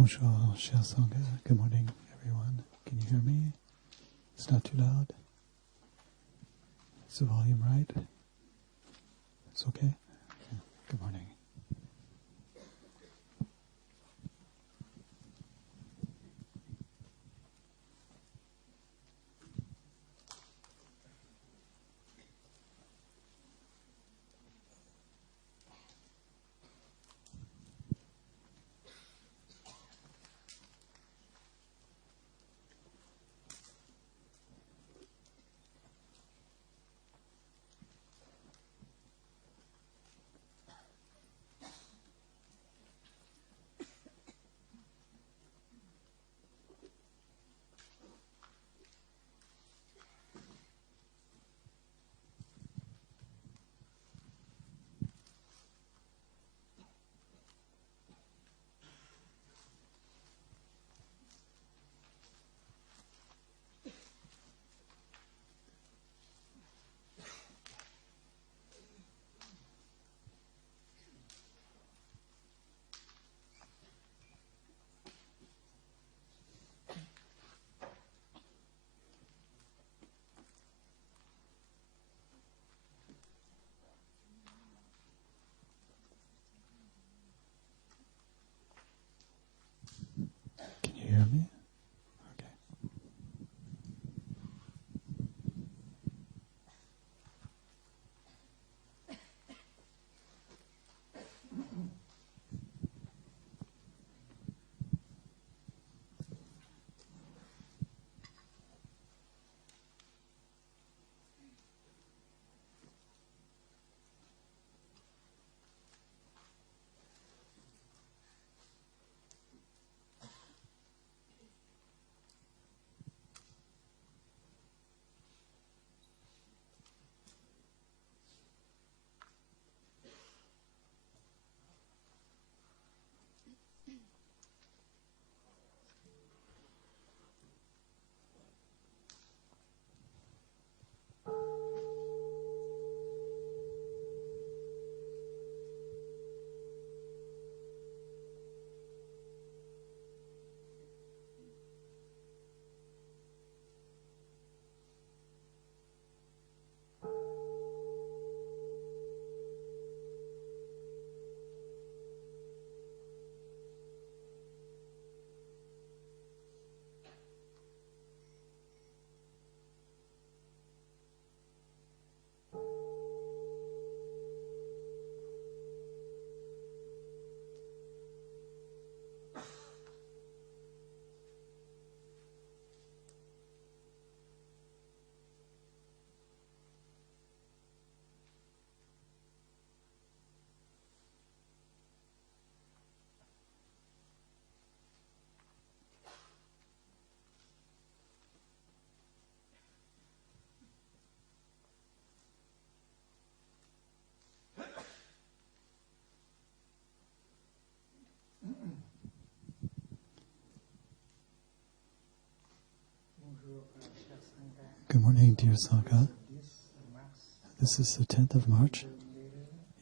Bonjour, cher Sangha. Good morning, everyone. Can you hear me? It's not too loud. Is the volume right? It's okay? Yeah. Good morning. Can you hear me? Okay. Good morning, dear Sangha. This is the 10th of March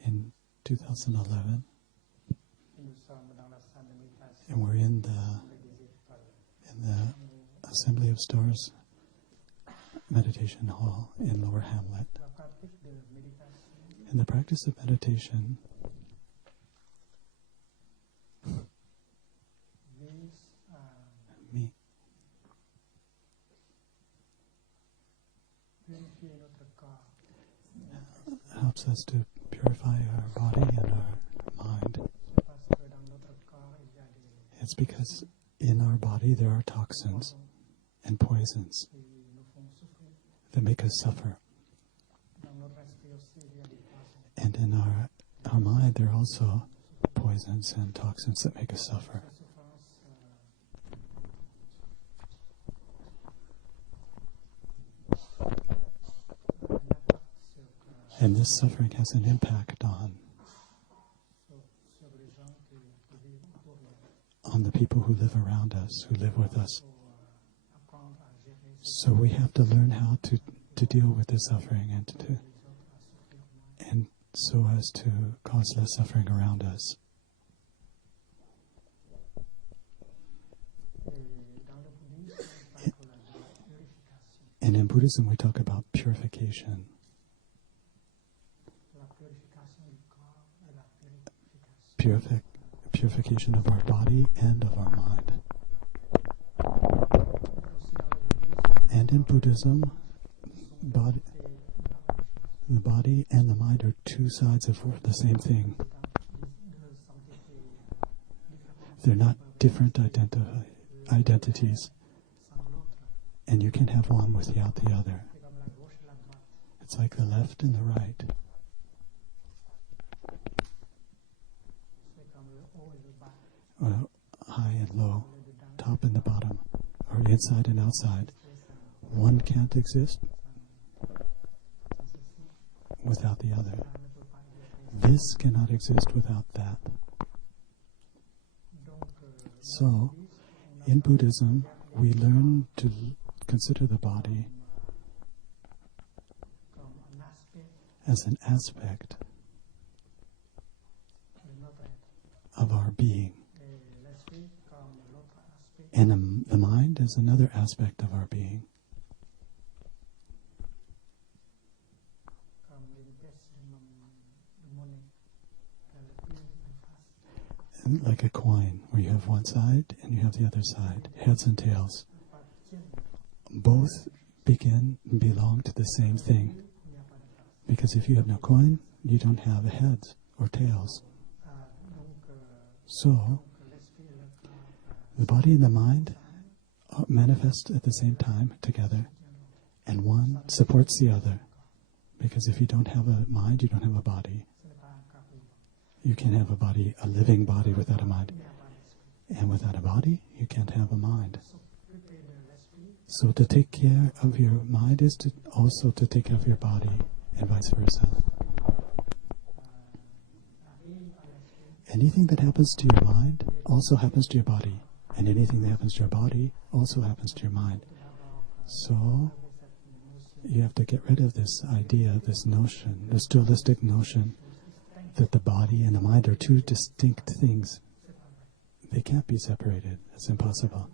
in 2011, and we're in the Assembly of Stars meditation hall in Lower Hamlet. In the practice of meditation, helps us to purify our body and our mind. It's because in our body there are toxins and poisons that make us suffer. And in our mind there are also poisons and toxins that make us suffer. And this suffering has an impact on the people who live around us, who live with us. So we have to learn how to deal with the suffering and so as to cause less suffering around us. And in Buddhism we talk about purification. Purification of our body and of our mind. And in Buddhism, the body and the mind are two sides of the same thing. They're not different identities. And you can't have one without the other. It's like the left and the right. High and low, top and the bottom, or inside and outside. One can't exist without the other. This cannot exist without that. So, in Buddhism, we learn to consider the body as an aspect of our being. And the mind is another aspect of our being. And like a coin, where you have one side and you have the other side, heads and tails. Both belong to the same thing. Because if you have no coin, you don't have heads or tails. So, the body and the mind manifest at the same time together, and one supports the other. Because if you don't have a mind, you don't have a body. You can't have a body, a living body, without a mind. And without a body, you can't have a mind. So to take care of your mind is also to take care of your body, and vice versa. Anything that happens to your mind also happens to your body. And anything that happens to your body also happens to your mind. So, you have to get rid of this idea, this notion, this dualistic notion that the body and the mind are two distinct things. They can't be separated. It's impossible.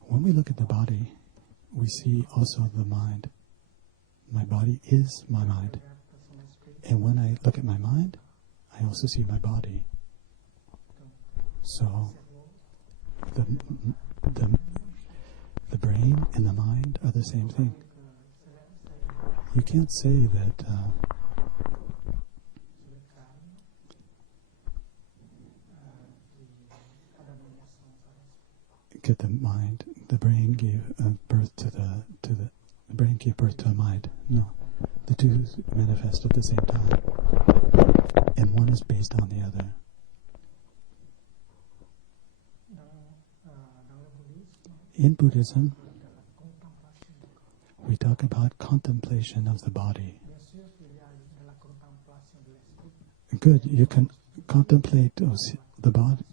When we look at the body, we see also the mind. My body is my mind. And when I look at my mind, I also see my body. So, the brain and the mind are the same thing. You can't say that the brain gave birth to the brain gave birth to a mind. No, the two manifest at the same time, and one is based on the other. In Buddhism, we talk about contemplation of the body. Good, you can contemplate the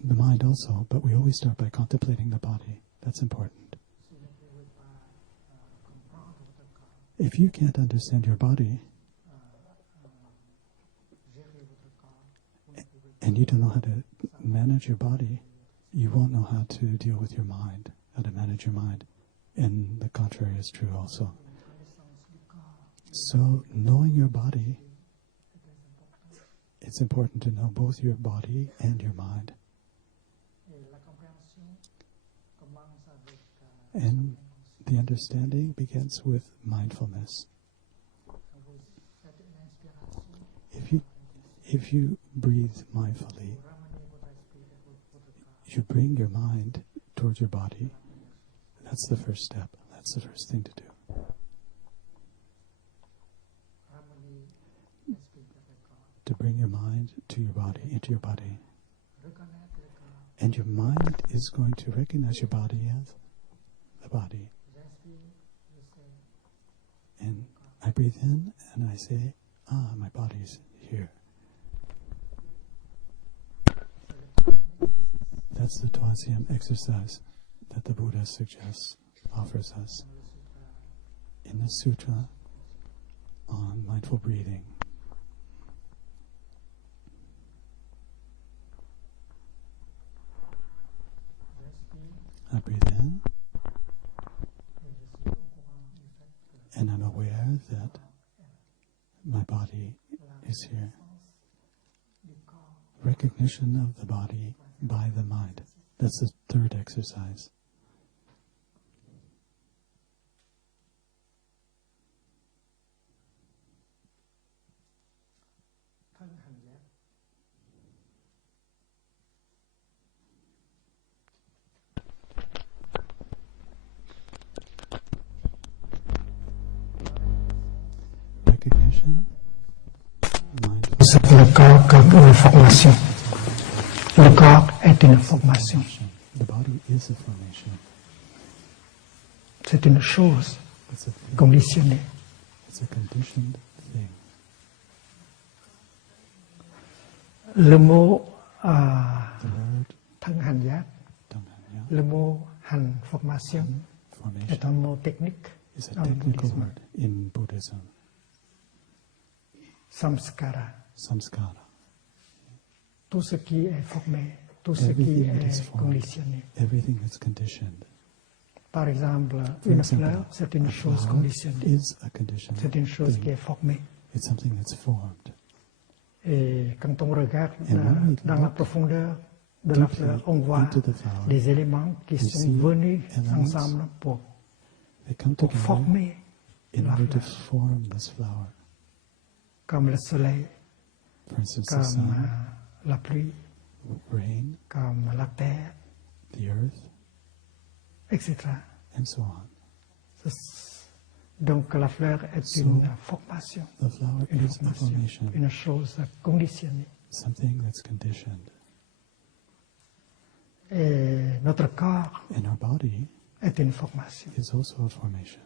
mind also, but we always start by contemplating the body. That's important. If you can't understand your body, and you don't know how to manage your body, you won't know how to deal with your mind, how to manage your mind. And the contrary is true also. So, knowing your body, it's important to know both your body and your mind. And the understanding begins with mindfulness. If you breathe mindfully, you bring your mind towards your body. That's the first step. That's the first thing to do. To bring your mind to your body, into your body. And your mind is going to recognize your body as the body. And I breathe in and I say, my body's here. That's the Twasium exercise that the Buddha suggests, offers us in the sutra on mindful breathing. I breathe in place here. Recognition of the body by the mind. That's the third exercise. Recognition, mindfulness. Le corps comme une formation. Le corps est une formation. The body is a formation. C'est une chose It's a thing. conditionnée. It's a conditioned thing. Le mot The word thân hành giác, Dhamma le mot hành formation formation est un mot technique is a dans le technical bouddhisme. word in Buddhism. Samskara, Samskara. tout ce qui est formé, tout ce qui Everything that is est formed, conditionné. everything that's conditioned. Par exemple, For une example, fleur, c'est une a chose flower conditionnée. is a conditioned C'est une chose thing. qui est formée. It's something that's formed. Et quand on regarde And when we dans la look profondeur de la deeply fleur, on voit into the flower, des éléments qui we sont see venus elements ensemble pour They come together former in la order to fleur, form this flower. comme le soleil, For instance, the comme sun, la pluie, rain, comme la terre, the earth, etc. and so on. Donc la fleur est So, une formation, The flower une is a formation, formation, une chose conditionnée. something that's conditioned. Et notre corps And our body est une formation. is also a formation.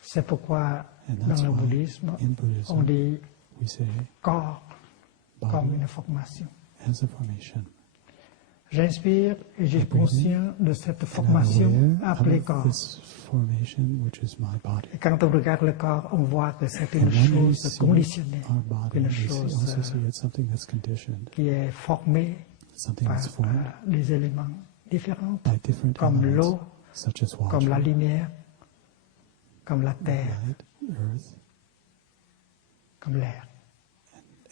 C'est pourquoi And dans that's le why bouddhisme, in on Buddhism dit we say corps comme body une formation. as a formation. J'inspire et j'ai I breathe in, conscience de cette And I'm formation aware appelée of corps. this formation, which is my body. Et quand on regarde le corps, on voit que c'est une And when we chose see conditionnée, our body, une we see, chose also see it's something that's conditioned, qui est formée something par that's formed des éléments différents, by different comme elements, l'eau, such as water, comme la lumière, comme la terre, light, earth, comme l'air.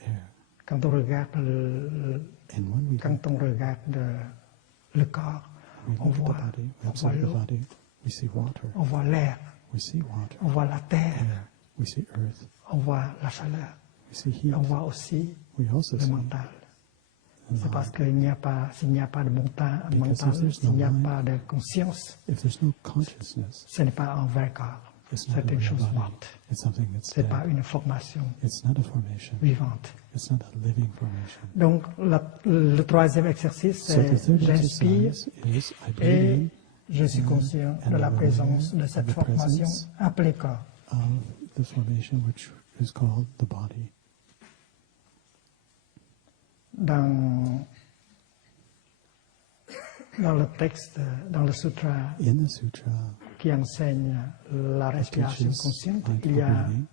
air. Quand on regarde And when we quand on regarde le corps, on look at voit, the body, we on voit observe the l'eau, body, we see water, on voit l'air, we see water, on voit la terre, air, we see earth, on voit la chaleur, we see heat, on voit aussi we also le see mental. the C'est parce mind. s'il n'y a pas de mental, Because if there's s'il no n'y a mind, pas de conscience, If there's no consciousness, ce n'est pas un vrai corps. it's not C'est a une real chose body. morte. It's something that's Ce n'est dead. pas une formation It's not a formation. vivante. It's not a living formation. Donc, le troisième exercice, So the c'est third j'inspire exercise is I breathe et je suis conscient and de la I'm présence aware de of cette the formation presence appelée corps. of the formation which is called the body. Dans le texte, dans le sutra In the sutra, qui enseigne la it respiration teaches consciente, mindful il y a breathing.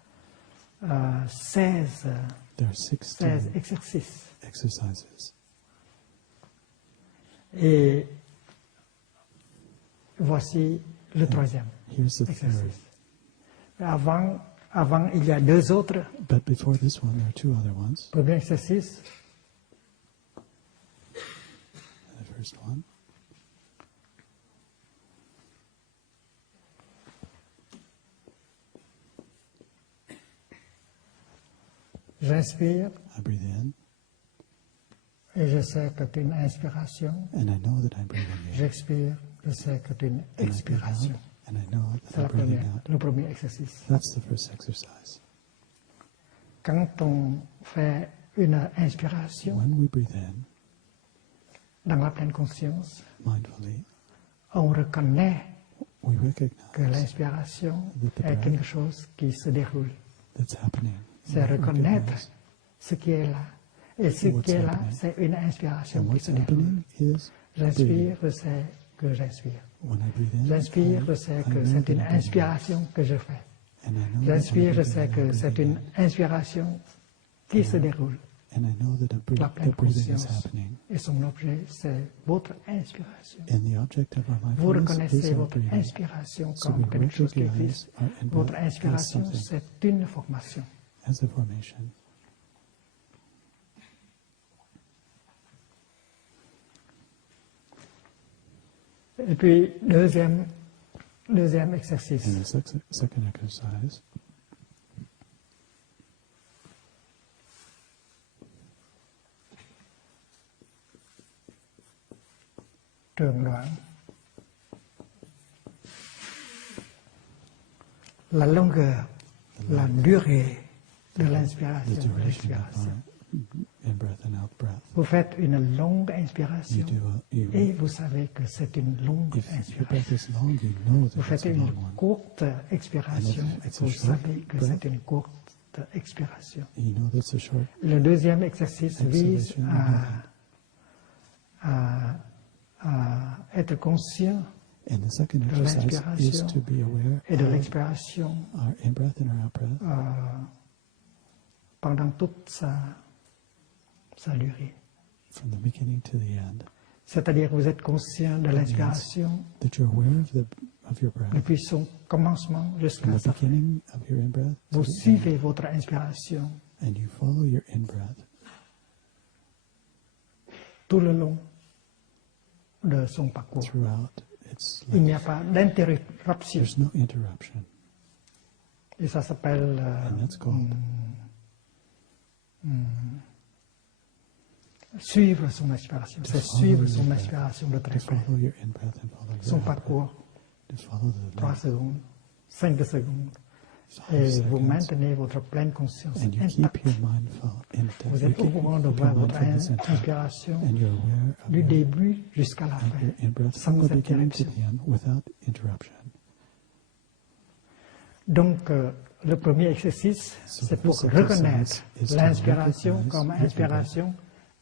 16 There are 16 exercices. exercises. Et voici le troisième Here's the third. exercice. Avant, il y a deux autres. But before this one, there are two other ones. Premier exercice, The first one, j'inspire I breathe in, et je sais que c'est une inspiration. and I know that I'm breathing in. J'expire, je sais que c'est une And I breathe expiration. out, and I know C'est that I'm breathing out. le premier exercice. That's the first exercise. Quand on fait une inspiration When we breathe in dans la pleine conscience, mindfully, on reconnaît we que recognize l'inspiration That the est breath quelque chose qui se déroule. that's happening. C'est We reconnaître recognize ce qui est là. Et ce What's qui est là, happening. c'est une inspiration And qui what's se déroule. happening is J'inspire, breathing. je sais que j'inspire. When I breathe in, J'inspire, je sais I que know c'est that une I'm breathing. inspiration que je fais. And I know that J'inspire, I'm je sais breathing, que c'est breathing une inspiration qui se déroule. And I know that La pleine the breathing is conscience. happening. Et son objet, c'est votre inspiration. And the object of our Vous mindfulness reconnaissez is our votre breathing. inspiration So comme we quelque chose qui recognize existe. our Votre in-breath as inspiration, something, c'est une formation. as a formation. Et puis, deuxième exercice. And the second exercise, Trường đoạn. La longueur, la durée de the l'inspiration et de duration of l'expiration. in-breath and out-breath. Vous faites une longue inspiration You et vous savez que c'est une longue if your breath inspiration. is long, you know Vous that it's faites a une long one. courte expiration And if et it's a vous short savez que breath, c'est une courte expiration. You know that's a short Le deuxième exercice vise exhalation. à être conscient And the second de exercise is l'inspiration to be aware et de of l'expiration our in-breath and our out-breath pendant toute sa durée. from the beginning to the end. C'est-à-dire que vous êtes conscient de l'inspiration That you're aware of your breath depuis son commencement jusqu'à from the sa fin. beginning of your in-breath to Vous the end, suivez votre inspiration and you follow your in-breath tout le long de son parcours. throughout. It's Il n'y like a pas d'interruption. there's no interruption, Et ça s'appelle and that's called suivre son inspiration. C'est suivre son inspiration de to très près. follow your in-breath and follow your Son out-breath. parcours, To follow the 3 length, secondes, 5 secondes. 5 Et vous seconds, maintenez votre pleine conscience and you keep intacte. your mind intact. Vous You êtes au keep courant de your voir votre mindfulness intact, inspiration and you're aware of du your début jusqu'à la of fin, your in-breath sans from the beginning to interruption. the end without interruption. Donc, le premier exercice, So c'est the pour first reconnaître exercise is to l'inspiration recognize comme your inspiration,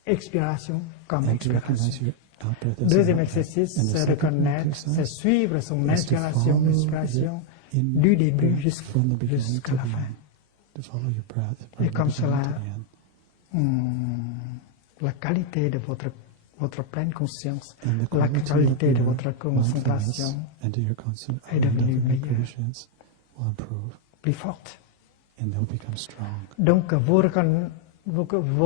expiration comme And to recognize expiration. your out-breath as Deuxième an out-breath. exercice, And the c'est second reconnaître, c'est exercise suivre son is to inspiration, follow expiration your in- du début breath from the beginning jusqu'à to la the fin. end. To follow your breath from Et the comme beginning cela, to the end. La qualité de votre pleine conscience, And the la quality qualité of de your votre concentration mindfulness and to your est devenue meilleure, conscience will improve, plus forte. and they'll become strong. Donc, vous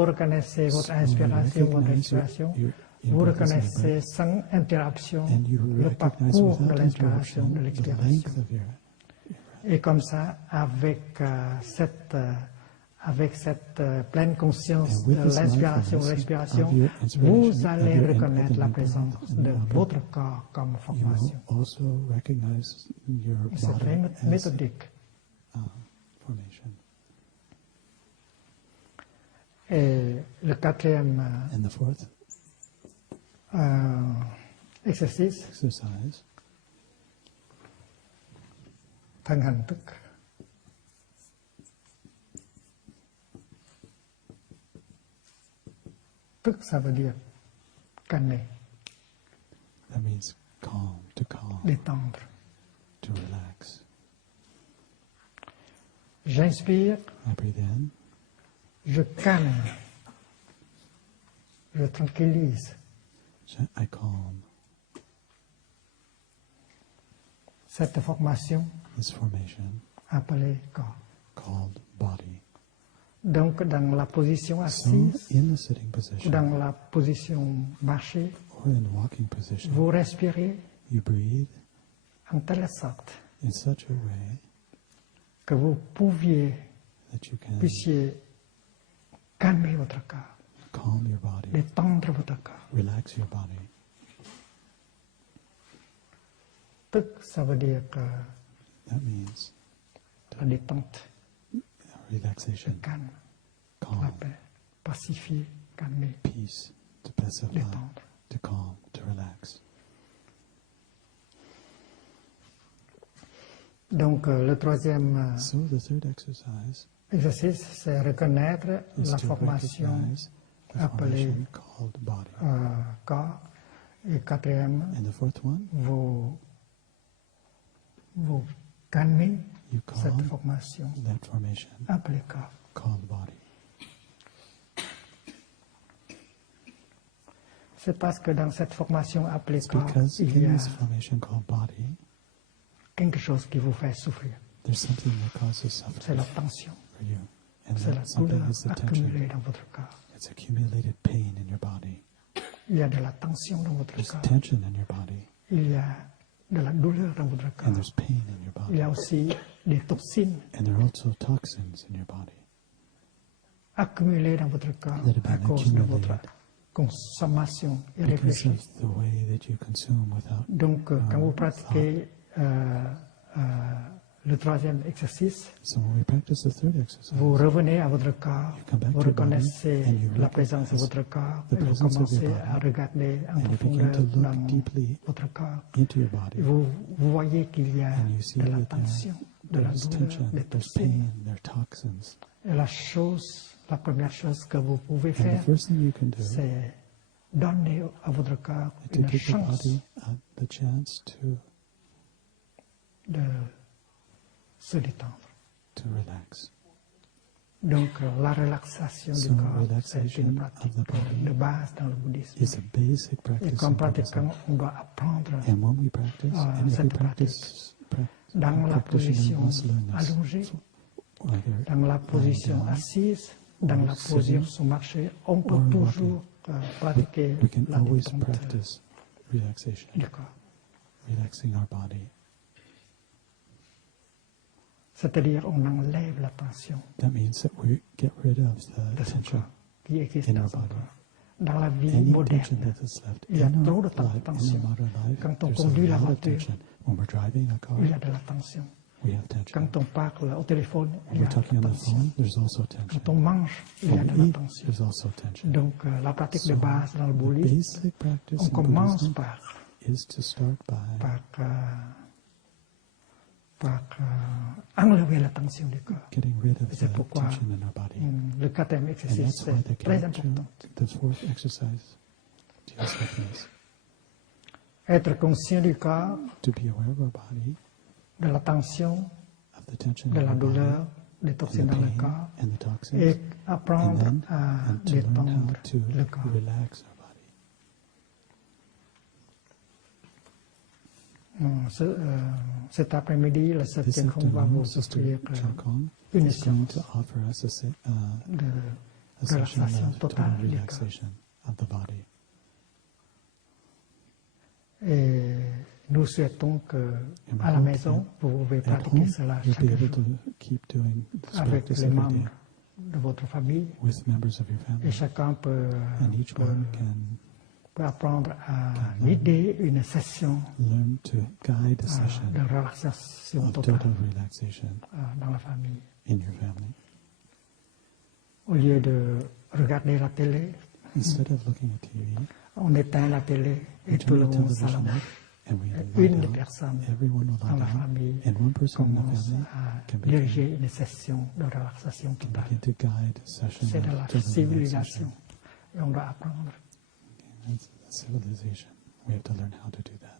reconnaissez votre So you inspiration, votre recognize expiration, your vous in-breath as an reconnaissez out-breath, sans interruption and you le recognize parcours de without l'inspiration, de interruption the l'expiration. length of your Et comme ça, avec cette pleine conscience And with de this l'inspiration, de mindfulness l'expiration, of your inspiration, vous of allez your reconnaître in-breath la and présence out-breath, de and votre corps comme you formation. will also recognize your C'est body très as méthodique. formation. Et le quatrième And the fourth exercice, exercise thân hành thức. Thức, ça veut dire calmer, that means calm, détendre. to relax. J'inspire, I breathe in, je calme, je tranquillise. I calm. Cette formation This formation appelée corps. called body. Donc, dans la position So assise, in the sitting position dans la position marchée, or in walking position, vous respirez you breathe en telle sorte in such a way que vous that you can puissiez calmer votre corps, calm your body, détendre votre corps. relax your body. Thức, ça veut dire que That means la détente, le relaxation, calme, la calm, paix, pacifier, calmer, peace, to pacify, détendre. to calm, to relax. Donc, le troisième So the third exercise exercice, c'est reconnaître is la to formation recognize the appelée formation called body. corps. Et quatrième, And the fourth one, vous calmez you cette calm formation that formation appelée corps. called body. C'est parce que dans cette formation appelée It's corps, because il y in a this formation called body, quelque chose qui vous fait souffrir. there's something that causes C'est suffering la tension, for you. And c'est la that something douleur is the accumulée tension. dans votre corps. It's accumulated pain in your body. Il y a de la tension dans votre There's corps. tension in your body. il y a de la douleur dans votre corps. and there's pain in your Il y body. a aussi des toxines And there are also toxins in your body accumulées dans votre corps that have à been cause de votre accumulated consommation because irréfléchie. of the way that you consume without. Donc, quand vous pratiquez le troisième exercice, So when we practice the third exercise, vous revenez à votre corps, You come back vous to your body reconnaissez and you la présence de recognize votre corps, the et vous presence of your commencez body, à regarder en and you begin profondeur to look dans deeply votre corps. into your Et body, vous voyez qu'il y a and you see de la that tension, de la there's douleur, tension, des there's toxines. pain, there are toxins. Et la première chose que vous pouvez And the faire, first thing you can do is c'est donner à votre corps to une give your chance body the chance de se détendre. to relax. Donc, la relaxation So du corps, c'est relaxation une of pratique the body de base dans le bouddhisme. It's a basic Et practice comme in Buddhism. pratiquant, on doit apprendre And when we practice, and if we cette practice, dans la practitioner position must learn this. allongée, Either dans la position down, assise, dans or la sitting, position marchée, on peut or toujours pratiquer we can la always détente practice relaxation, du corps. relaxing our body. C'est-à-dire, on enlève la tension That means that we get rid of the de son tension corps qui existe in dans our son body. corps. Dans la vie Any tension moderne, that is left il y a in trop our de life, tension. in our modern life, Quand on there's conduit la a lot of voiture, tension. When we're driving a car, il y a de la tension. we have tension. Quand on parle au téléphone, il When y a we're de talking la on the tension. phone, there's also tension. Quand on mange, il y a When de we la eat, tension. there's also tension. Donc, la pratique de So, base dans le the bouddhisme, basic practice on in commence Buddhism par is to start by enlever la tension du corps. getting rid of C'est the pourquoi tension in our body. le quatrième And exercice, that's why c'est très important. the fourth exercise deals with this. Être conscient du corps, To be aware of our body, de la tension, of the tension de in la our body, douleur, des and toxines the dans le pain corps, and the toxins, et apprendre and à to learn how détendre to le corps. relax our body. Cet après-midi, le This septième groupe va afternoon, vous Sister offrir Chakon une is going séance to offer us de a session relaxation of total totale du corps. relaxation of the body. Et nous souhaitons que And we à la hope maison, vous pouvez At pratiquer home, cela you'll chaque be able jour to keep doing this avec practice les every membres day de votre famille. with members of your Et family. chacun peut And each one can apprendre à guider une session learn to guide a de session relaxation of totale total relaxation dans la famille. in your family. Au lieu de regarder la télé, Instead of looking at TV, on éteint la télé et we tout le turn the monde television s'allonge. off and we Et lie une des down. personnes Everyone will dans lie la down, famille and one person in the commence family à can begin diriger une session de relaxation totale. to guide a session C'est de la of total civilisation. relaxation. Et on doit apprendre. That's civilization. We have to learn how to do that.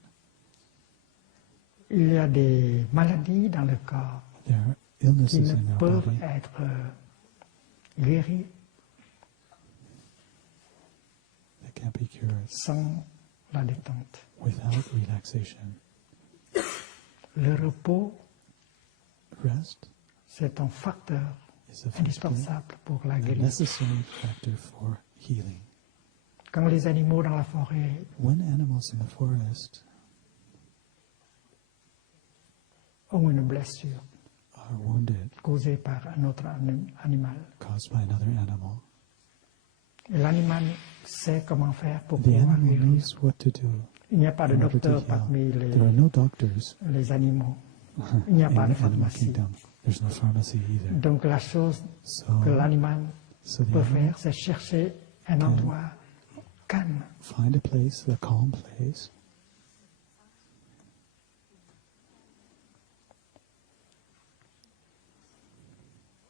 Il y a des maladies dans le corps There are qui illnesses ne in our peuvent body être guéries that can't be cured sans la détente. without relaxation. Le repos, Rest c'est un facteur is a factor, indispensable pour la a guérison. necessary factor for healing. Quand les animaux dans la forêt When animals in the forest ont une blessure are wounded, causée par un autre animal, caused by another animal, et l'animal sait comment faire pour the pouvoir animal guérir. knows what to do Il n'y a pas de in order to docteur heal. parmi There are no doctors les animaux. Il n'y a in pas de the animal pharmacie. kingdom. There's no pharmacy either. Donc la chose So, que l'animal so the peut animal faire, c'est chercher un endroit calme find a place, a calm place,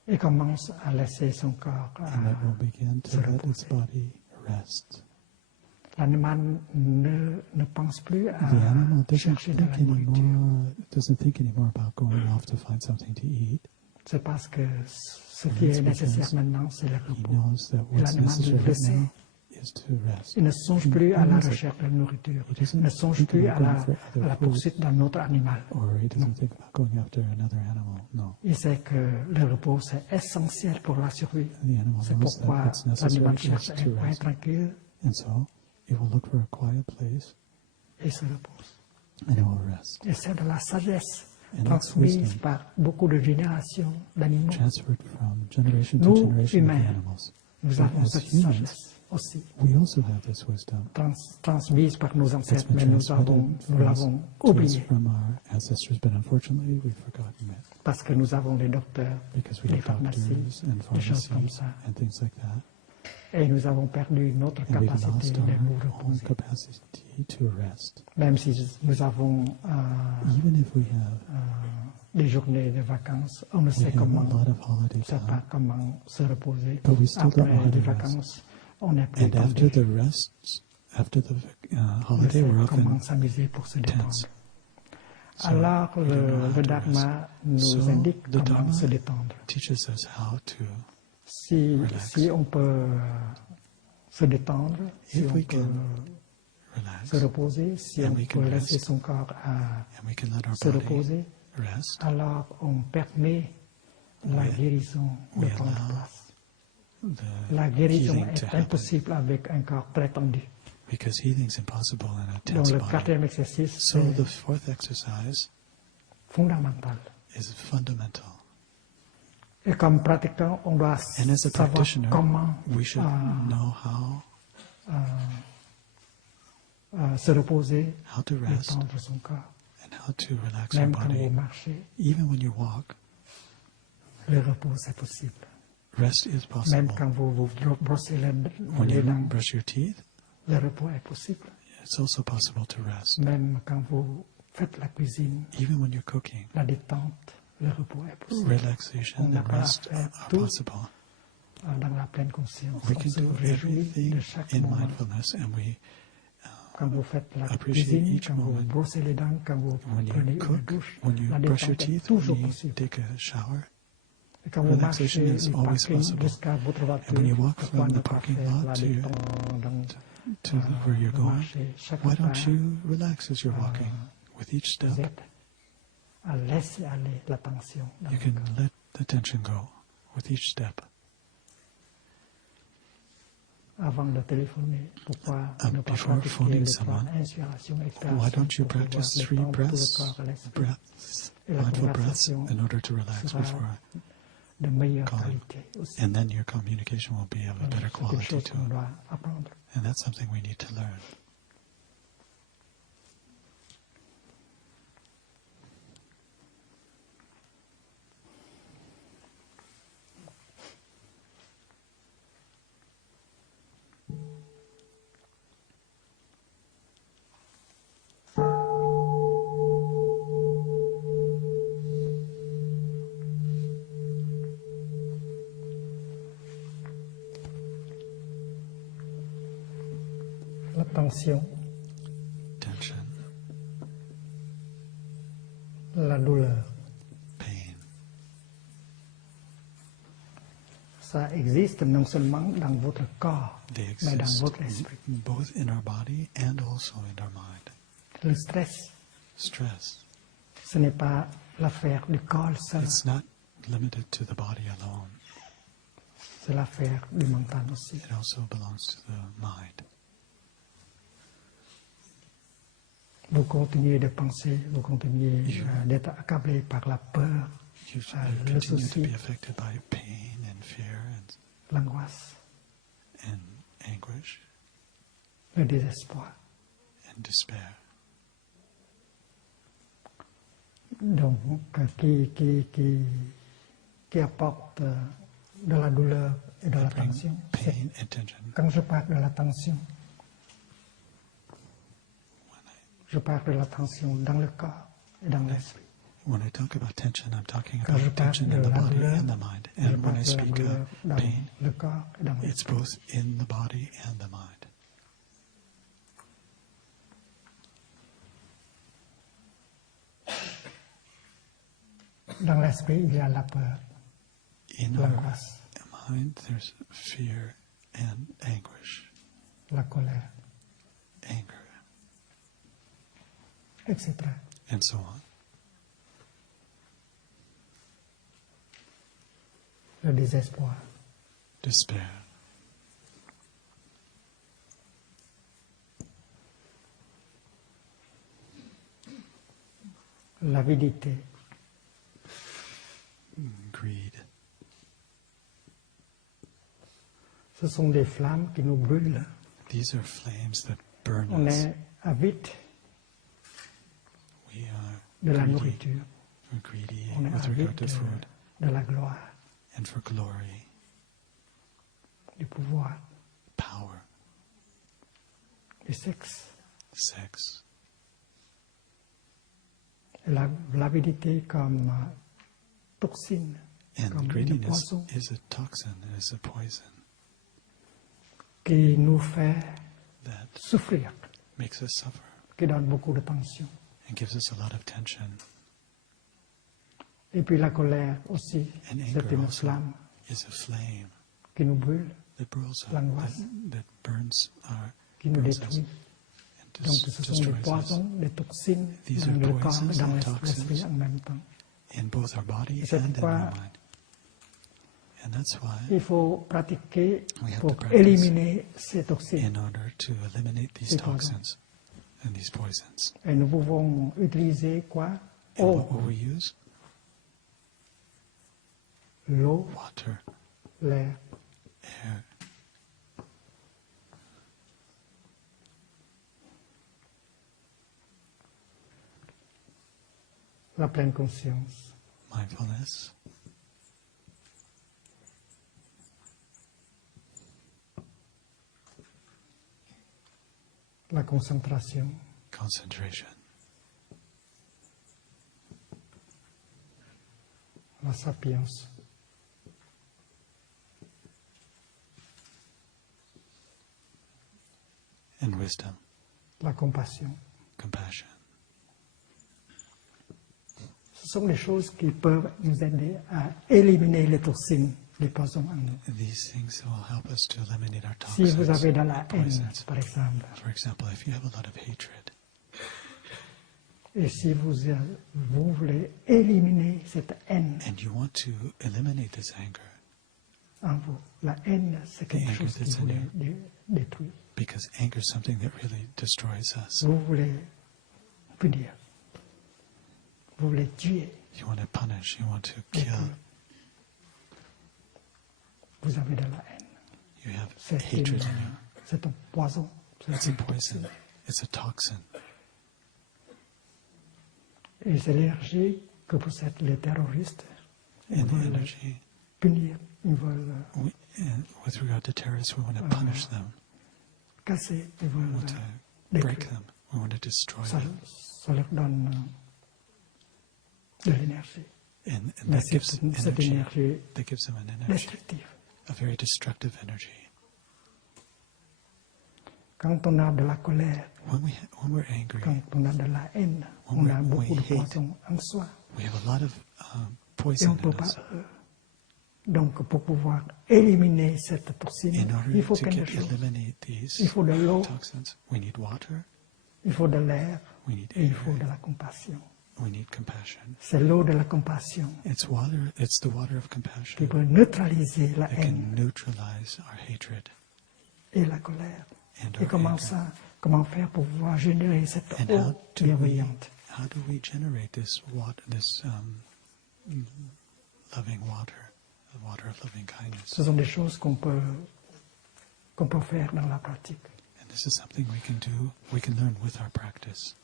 et commence à laisser son corps. and it will begin to se let its reposer. body rest. L'animal ne pense plus à The animal doesn't chercher de think la nourriture. anymore about going off to find something to eat. C'est parce que ce qui est nécessaire maintenant, c'est le He repos. knows that Et what's l'animal necessary le right sait. now is to rest. Il ne songe plus à la recherche de nourriture. Il ne songe plus à la poursuite d'un autre animal. Or he doesn't think about going after another animal. No. Il sait que le repos, c'est essentiel pour la survie. The animal C'est knows that pourquoi what's necessary l'animal is cherche un to coin rest. tranquille And so it will look for a quiet place et se repose. and it will rest. Et c'est de la sagesse And that's transmise wisdom par beaucoup de générations d'animaux. transferred from generation to Nous, generation of the humains, animals. nous But avons as cette humans, sagesse aussi, we also have this wisdom. transmise par nos It's ancêtres, been mais nous transmitted l'avons to us oublié from our ancestors, but unfortunately we've forgotten it parce que nous avons des docteurs, because we des have doctors pharmacies, and des choses comme pharmacies ça. and things like that. Et nous avons perdu notre And we've capacité lost de nous our own reposer. capacity to rest. Même si nous avons Even if we have des journées de vacances, on ne we sait have a comment, lot of holiday on ne sait pas time, comment se reposer. but we still don't know how Après to les rest. vacances, on est plus And after tendu. the rest, after the On ne holiday, sait we're comment often s'amuser pour se détendre. tense. So Alors we don't know how le to Dharma rest. nous So indique the comment Dharma se détendre. teaches us how to Si relax. on peut se détendre, si If on we peut can relax se reposer, si and on we can peut laisser rest, son corps and we can let our se body reposer, rest, alors on permet la guérison de we prendre allow place. the La guérison healing to est happen, impossible avec un corps très tendu. because healing is impossible in a Donc tense le body. quatrième exercice, So c'est the fourth exercise fondamental. is fundamental. Et comme pratiquant, on doit And as a savoir practitioner, comment we should know how se reposer to et rest tendre son corps. and how to relax our Même quand vous body. marchez, Even when you walk, le repos c'est possible. rest is Même possible. quand vous brossez When les you dents, brush your teeth, le repos est possible. it's also possible to rest. Même quand vous faites la cuisine, Even when you're cooking, la détente, le repos est possible. relaxation On n'a and pas à rest faire are tout possible. dans la pleine conscience. We On can se do réjouit everything de chaque in moment. mindfulness, and we Quand vous faites la appreciate cuisine, each quand vous moment. brossez les dents, quand vous When prenez you une cook, douche, when you la brush your détente est teeth, when toujours you possible. take a shower, Et quand vous marchez relaxation is du always parking possible. jusqu'à votre voiture, And when you walk pourquoi from ne the pas parking faire lot la détente to where you're going, marcher chaque why pas, don't you relax as you're walking with each vous step? êtes à laisser aller la tension dans You le can corps. let the tension go with each step. Avant de téléphoner, pourquoi ne pas Before pratiquer phoning les trois someone, inspirations, Why expirations don't you pour pouvoir practice 3 détendre tout le breaths, corps et l'esprit. Et la mindful breaths, conversation in order to relax sera before? de meilleure calling. qualité aussi. And then your communication will be of a better C'est quelque quality chose too. qu'on doit apprendre. And that's something we need to learn. La tension, Tension, la douleur, pain, ça existe non seulement dans votre corps, they mais dans exist votre esprit. both in our body and also in our mind. Le stress, Stress, ce n'est pas l'affaire du corps seul, it's not limited to the body alone. c'est l'affaire du mental aussi. It also belongs to the mind. Vous continuez de penser, vous continuez d'être accablé par la peur, You le continue to souci, be affected by pain and fear l'angoisse, and anguish le désespoir. and despair. Donc, qui apporte de la douleur et de la Bring tension. pain and tension. Quand je parle de la tension, je parle de la tension dans le corps et dans l'esprit. When I talk about tension, I'm talking Quand je about parle tension de in the la body douleur, and the mind. je And when parle I de la speak douleur of dans pain, le corps et dans it's l'esprit. both in the body and the mind. Dans l'esprit, il y a la peur, In our l'angoisse, mind, there's fear and anguish, la colère, anger, etc. and so on. Le désespoir. Despair. l'avidité, greed. ce sont des flammes qui nous brûlent. These are flames that burn On us. est avide We are de la greedy. nourriture, We're greedy on est with avide regard to food de la gloire, and for glory, du pouvoir, power, du sexe. sex. Et l'avidité comme toxine, And comme une greediness poison is a toxin, is a poison qui nous fait that souffrir, makes us suffer qui donne beaucoup de tension. and gives us a lot of tension. Et puis la colère aussi, And c'est anger une also flamme is a flame qui nous brûle, that burns l'angoisse, that burns qui nous burns us détruit. and Donc ce sont des destroys us poisons, des toxines These dans are le corps poisons et dans and l'esprit toxins. en même temps. in both our body Et c'est and in pourquoi our mind. And that's why, il faut pratiquer We have pour to practice éliminer ces toxines. in order to eliminate these Ces poisons. toxins and these poisons, Et nous pouvons utiliser quoi? and what Eau, will we use? l'eau, Water, l'air. air, La pleine conscience. mindfulness, La concentration. concentration, La sapience. and wisdom, La compassion. compassion. Ce sont les choses qui peuvent nous aider à éliminer les toxines, les poisons en nous. These things will help us to eliminate our Si vous toxins, avez de la haine, poisons. par exemple, For example, if you have a lot of hatred, et si vous voulez éliminer cette haine and you want to eliminate this anger, en vous, la haine, c'est quelque anger chose qui that's in vous détruit. because anger is something that really destroys us. Vous voulez punir, vous voulez tuer, You want to punish, you want to et kill, puis vous avez de la haine. you have C'est hatred in you. c'est un poison, It's c'est a une poison, toxine. it's a toxin. Et c'est l'énergie que possèdent les terroristes. Ils And the veulent energy, punir, ils veulent and with regard to terrorists, we want to punish them, casser, ils we veulent want to break détruire. them, we want to destroy Ça, them. ça leur donne de l'énergie. And Mais that gives cette energy, énergie that gives them an energy, destructive. a very destructive energy. Quand on a de la colère, When we're angry, quand on a de la haine, When on a we beaucoup de hate, poison en soi. we have a lot of Et poison on ne peut in pas. us. Donc, pour pouvoir éliminer cette toxine, In order il faut to quelque chose. eliminate these Il faut de l'eau, toxins, we need water, il faut de l'air, we need et il air, faut de la compassion. we need compassion. C'est l'eau de la compassion It's the water of qui compassion peut neutraliser la that haine can neutralize our hatred et la colère. and Et our comment anger. ça, comment faire pour pouvoir générer cette And eau bienveillante? how do we generate this loving water, the water of loving kindness? Ce sont des choses qu'on peut faire dans la pratique. And this is something we can learn with our practice.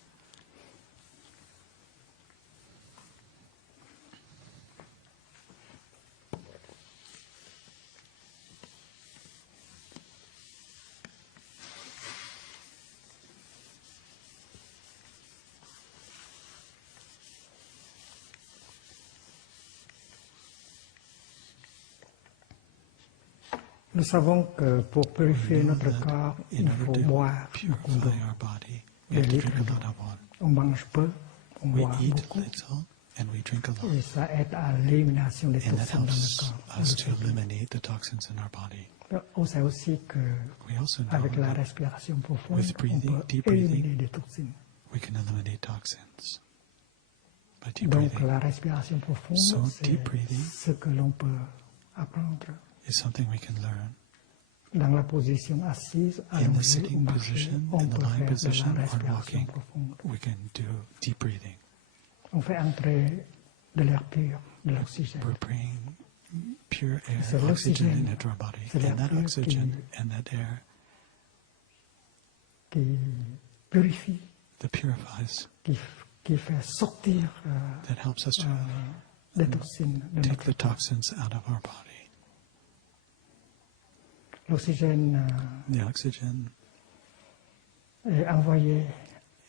Nous savons que pour purifier know notre that corps, in il order faut to boire beaucoup d'eau. purify our body, we Des have to litres drink a d'eau. lot of water. On mange peu, on We boit eat beaucoup. little and we drink a lot. Et ça aide à l'élimination des And that toxines dans le helps corps. us to eliminate the toxins in our body. On sait aussi que We also know avec la that respiration profonde, with on breathing, peut deep breathing, éliminer des toxines. we can eliminate toxins by deep Donc breathing. la respiration profonde, So, c'est deep breathing ce que l'on peut apprendre is something we can learn. dans la position assise, In the allongée ou sitting marcher. position, On in the peut lying faire de position, la or respiration walking, profonde. we can do deep breathing. On fait entrer de l'air pur, de l'oxygène. We're bringing pure air, C'est oxygen l'oxygène. into our body. C'est l'air And that pur oxygen and that air qui purifie, that purifies, qui fait sortir that helps us to les toxines de take notre the toxins out of our body. L'oxygène The oxygen est envoyé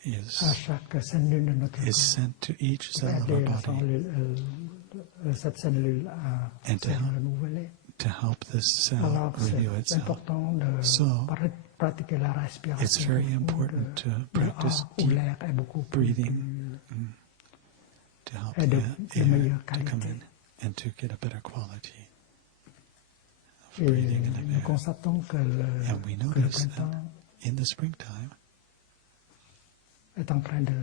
à is chaque cellule de notre corps. sent to each cell of our Aider body cette cellule à And to se help renouveler. to help this cell Alors renew c'est itself. important de So, pratiquer la respiration. It's very important to practice où deep l'air est beaucoup plus breathing to help et the de air meilleure to come qualité. in and to get a better quality of Et breathing in the nous air. constatons que le And we que le notice that printemps in the springtime, est en train de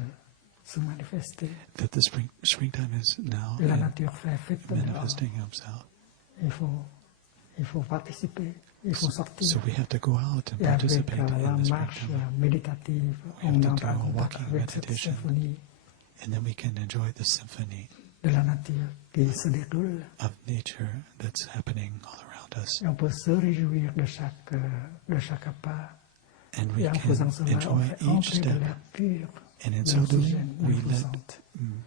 se manifester. that the springtime is now La nature fait fête dehors. manifesting himself. Il faut participer, il faut sortir. So we have to go out and Et avec participate la in the marche springtime. méditative, We have on to entre do en a contact walking avec cette meditation. symphonie And then we can enjoy the symphony de la nature qui se déroule. of nature that's happening all around us. Et on peut se réjouir de chaque pas. And we Et en faisant can cela, on enjoy fait each entrer de step. l'air pur, And in de so doing, l'oxygène we let infusante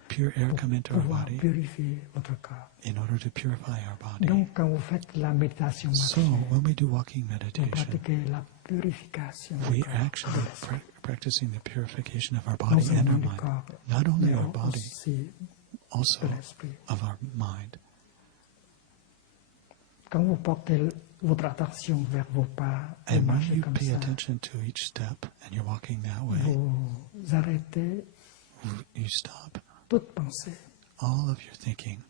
pure air pour come into our pouvoir body purifier votre corps. in order to purify our body. Donc, quand vous faites la méditation So marchée, when we do walking vous meditation, pratiquez la purification du we corps, actually de l'esprit. practicing the purification of our Non body and seulement our du mind. corps, Not only mais our body, aussi also de l'esprit. of our mind. Quand vous portez votre attention vers vos pas et And when marchez you comme pay ça, attention to each step and you're walking that way, vous arrêtez you stop toute pensée. all of your thinking.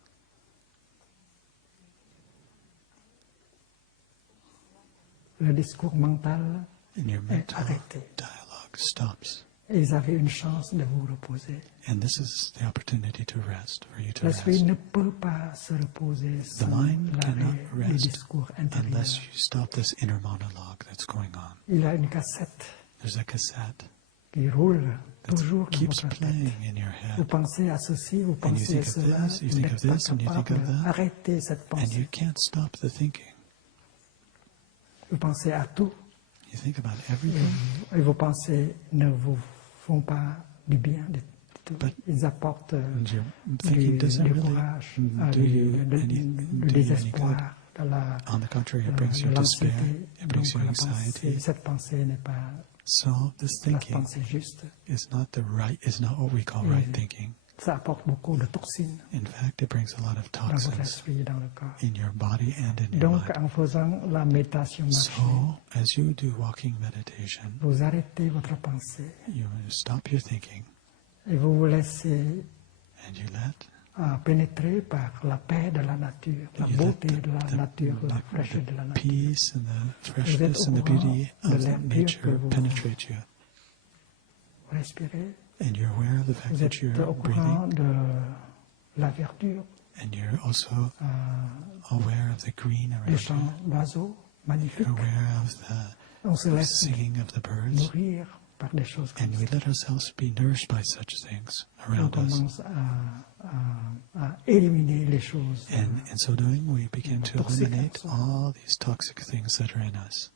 Le discours mental And your est mental arrêté. dialogue stops. Et vous avez une chance de vous reposer. And this is the opportunity to rest, for you to L'esprit rest. ne peut pas se reposer The sans mind cannot l'arrêt du rest discours intérieur. unless you stop this inner monologue that's going on. Il a une cassette There's a cassette qui roule that toujours dans keeps votre playing tête. in your Vous head. pensez à ceci, vous And you pensez à think of cela, this, you vous think of n'êtes pas this, and you think capable of that. d'arrêter cette And you pensée. can't stop the thinking. Vous pensez à tout, You think about everything, et vos pensées ne vous font pas du bien du tout. But- Ils apportent and your du thinking doesn't really décourage, do you du do you any good. désespoir, de la On the contrary, it de brings you despair, l'anxiété. it brings you Donc, la anxiety. pensée, cette pensée n'est pas So this la thinking pensée juste. is not what we call right thinking. Ça apporte beaucoup de toxines In fact, it brings a lot of dans votre toxins esprit et dans le corps. in your body and in your Donc, mind. en faisant la méditation marchée, So, as you do walking meditation, vous arrêtez votre pensée you stop your thinking et vous vous laissez and you let pénétrer par la paix de la nature, la you let beauté de la nature, la the fraîcheur de la nature. peace and the freshness au and the courant beauty de of l'air pur que nature vous- penetrate you. Vous respirez, And you're aware of the fact vous that êtes you're au courant breathing, de la verdure, and you're also aware of the green des around you. chants d'oiseaux magnifiques. You're aware of On se the laisse singing of the birds, nourrir par des choses comme and we ça. let ourselves be nourished by such things On around us. commence à éliminer les choses And in so doing, we begin to toxiques, eliminate so. all these toxic things that are in us.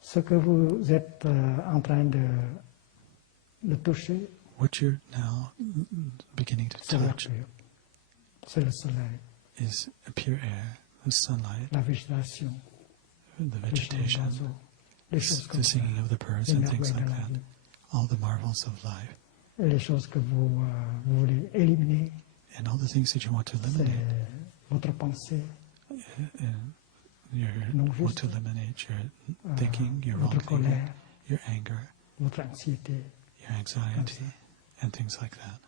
Ce que vous êtes en train de toucher, What you're now beginning to c'est l'air touch pur. C'est le soleil, is pure air, the sunlight, la végétation, the les chants vegetation, d'oiseaux, les choses comme the ça, singing of the birds les and things merveilles like de la that. vie. All the marvels of life. Et les choses que vous voulez éliminer, And all the things that you want to c'est eliminate. votre pensée, You Non want juste, to eliminate your thinking, your wrong votre thinking, colère, your anger, votre anxiété. your anxiety, and things like that.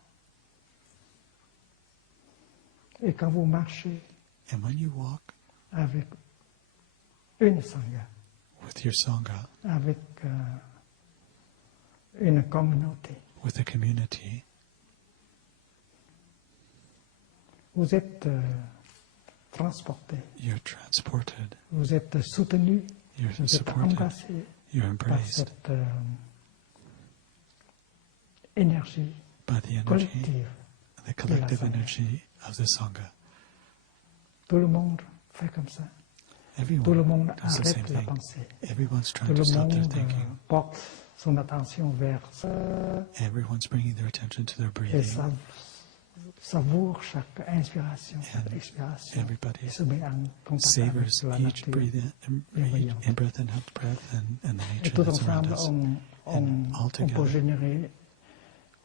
Et quand vous marchez And when you walk avec une sangha, with your sangha, avec une communauté, with a community, vous êtes transporté, you're transported, vous êtes soutenu, you're vous êtes supported, embrassé you're par embraced cette énergie by the energy, collective. the collective energy of the Sangha. Tout le monde fait comme ça. Tout le Everyone monde does the same arrête la thing. pensée. Everyone's Tout trying to le stop their monde thinking. porte son attention vers ça Everyone's bringing their attention to their et breathing. savoure chaque inspiration, chaque And expiration. everybody Et se met en contact savors avec la each nature. in-breath and out-breath and the Et nature tout that's around ensemble, us. on peut together, générer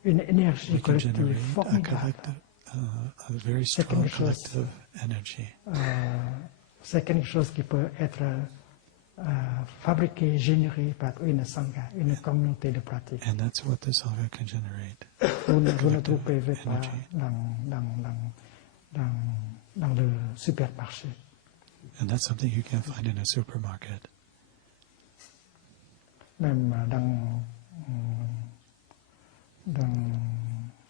une énergie We can collective generate formidable. a very C'est strong quelque chose, collective energy. C'est quelque chose qui peut être fabriqué, généré par une sangha, une communauté de pratique. And that's what the Sangha can generate. Vous ne trouvez pas energy. dans le supermarché. And that's something you can't find in a supermarket. Même dans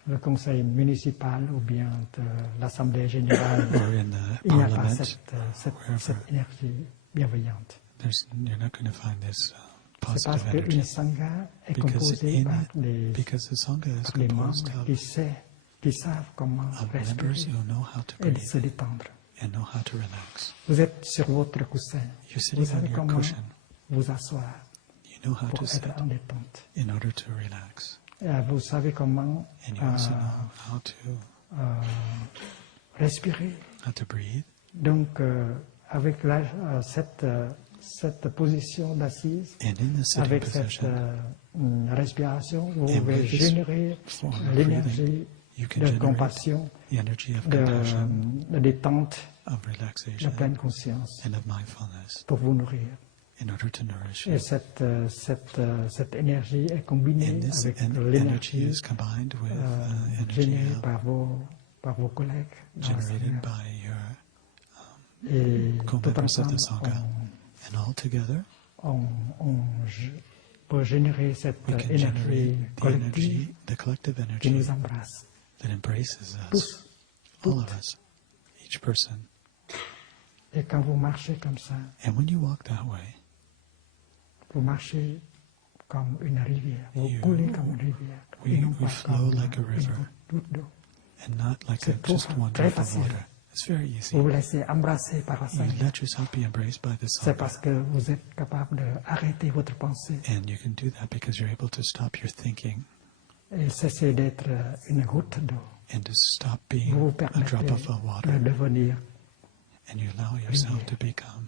le conseil municipal ou bien de l'assemblée générale, Or in the il n'y a pas parliament, cette énergie bienveillante. you're not going to find this C'est parce positive qu'une energy. sangha est Because composée par because the Sangha is des composed membres of qui savent comment respirer members who know how to et breathe se détendre. and know how to relax. Vous êtes sur votre coussin. You're sitting Vous on savez your comment cushion. vous asseoir You know how to pour sit être en détente. in order to relax. Et vous savez comment And you also know respirer. how to breathe. Donc, avec cette position d'assise, And in the sitting avec cette position, respiration, vous And pouvez with this générer form of l'énergie you can de generate compassion, the energy of compassion, de détente, of de relaxation, pleine conscience and of mindfulness pour vous nourrir. in order to nourish Et you. cette énergie est combinée And this avec energy l'énergie is combined with energy générée par vos collègues dans la generated Sangha. by your Et tout co-members of the ensemble, Sangha. And all together, on peut générer cette we can énergie generate the collective energy, the collective qui energy nous embrasse. that embraces us, Tous, all of toutes. us, each person. Et quand vous marchez comme ça, And when you walk that way, vous marchez comme une rivière, vous You- coulez comme une rivière, we- et non we pas flow comme like a une river. goutte d'eau. and not like C'est just profond, one très drop of facile. water. It's very easy. Vous vous laissez embrasser par la You Sangha. let yourself be embraced by the C'est parce Sangha. que vous êtes capable d'arrêter votre pensée And you can do that because you're able to stop your thinking et cesser d'être une goutte d'eau. and to stop Vous being vous a permettez drop of de water. devenir. And you allow yourself to become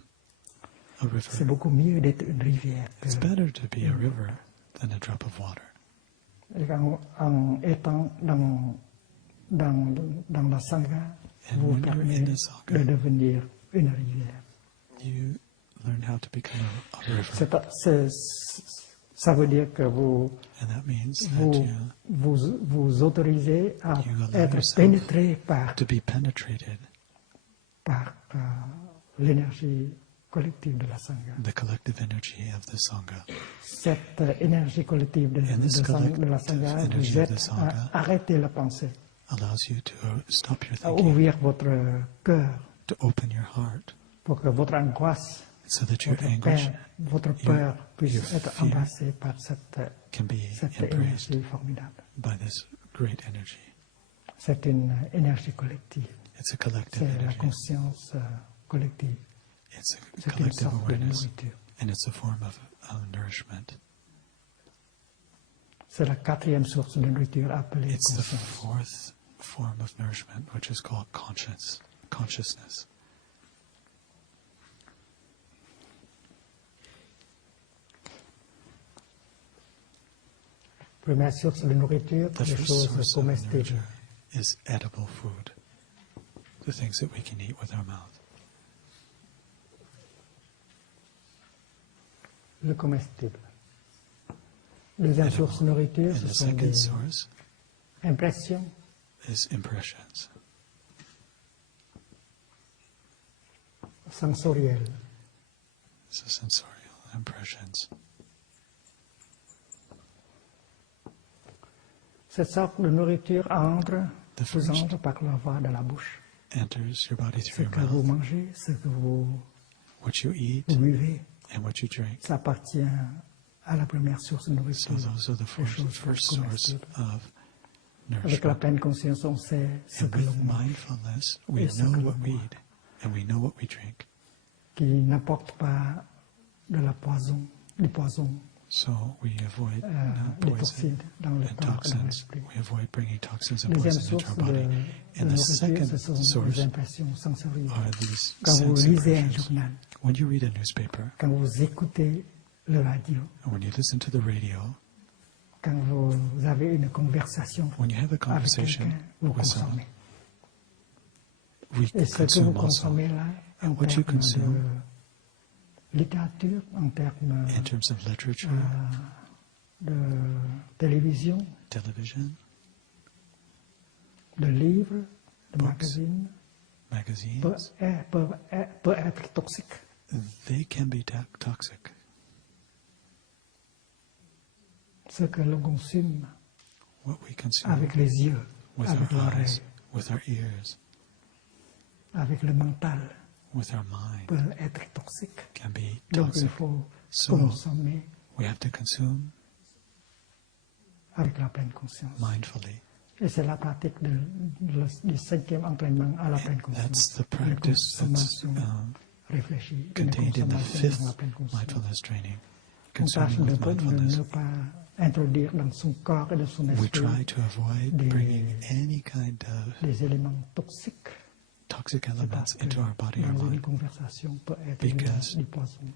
a C'est river. beaucoup mieux d'être une rivière que It's better to be a river than a drop of water. et en étant dans la Sangha, And vous when you're in permet the de Sangha, devenir une rivière. you learn how to become a river. Ça veut dire que vous And that means that vous autorisez à You allow être yourself pénétré par to be penetrated l'énergie collective de la Sangha. the collective energy of the Sangha. Cette énergie collective de And this la collective Sangha energy vous of aide the Sangha à arrêter la pensée, Allows you to stop your à thinking, ouvrir votre cœur to open your heart, pour que votre angoisse, so that your anguish votre peur puisse your être fear embrassée par cette can be embraced énergie formidable. by this great energy. C'est une énergie collective. It's a collective C'est la energy. conscience collective. It's a C'est une collective sorte de awareness, nourriture. and it's a form of nourishment. C'est la quatrième source de nourriture appelée It's the conscience. fourth form of nourishment, which is called consciousness. Première source de nourriture, The les first choses source of comestibles. nourishment is edible food, the things that we can eat with our mouth. Le comestible. Deuxième Edible. source de nourriture, And ce the sont second des source impressions, is impressions, sensorielles. so sensorial impressions. Cette sorte de nourriture The vous first entre par la voie de la bouche. enters your body Ce through your que vous mouth. mangez, ce que vous What you eat buvez, and what you drink, ça appartient à la première source de So nourriture. those are the first source of Avec la nourishment. pleine conscience, on sait ce And que l'on with mange, mindfulness, we Et ce know que what l'on we boit. eat and we know what we drink. qui n'apporte pas de la poison, du poison, So we avoid des poison toxines dans le and corps et dans toxins. l'esprit. We avoid bringing toxins and Deuxième poison into source our de, body. de And the nourriture, second ce sont les source impressions sensorielles. are these Quand vous sense lisez un impressions. journal, When you read a newspaper, quand vous écoutez le radio, and when you listen to the radio, quand vous avez une conversation when you have a avec conversation quelqu'un, vous with someone, consommez. we Et ce que vous consume also. consommez là, en What you termes consume de littérature, en termes in terms of literature, de télévision, television, de livres, de Books, magazines, magazines, peut être toxique. they can be toxic. Ce que l'on consomme What we consume avec les yeux, with avec our eyes, l'oreille, with our ears, avec le mental, with our mind peut être toxique. can be Donc il toxic. faut So consommer we have to consume avec la pleine conscience. mindfully. Et c'est la pratique du cinquième entraînement à la pleine conscience. That's the Une practice that's consommation réfléchie, une contained in the consommation fifth dans la pleine conscience. mindfulness training, On tâche consuming de with mindfulness. ne pas introduire dans son corps et dans son We esprit try to avoid des- bringing any kind of des éléments toxiques. toxic C'est parce elements que into our body or dans une mind. conversation peut être Because du poison.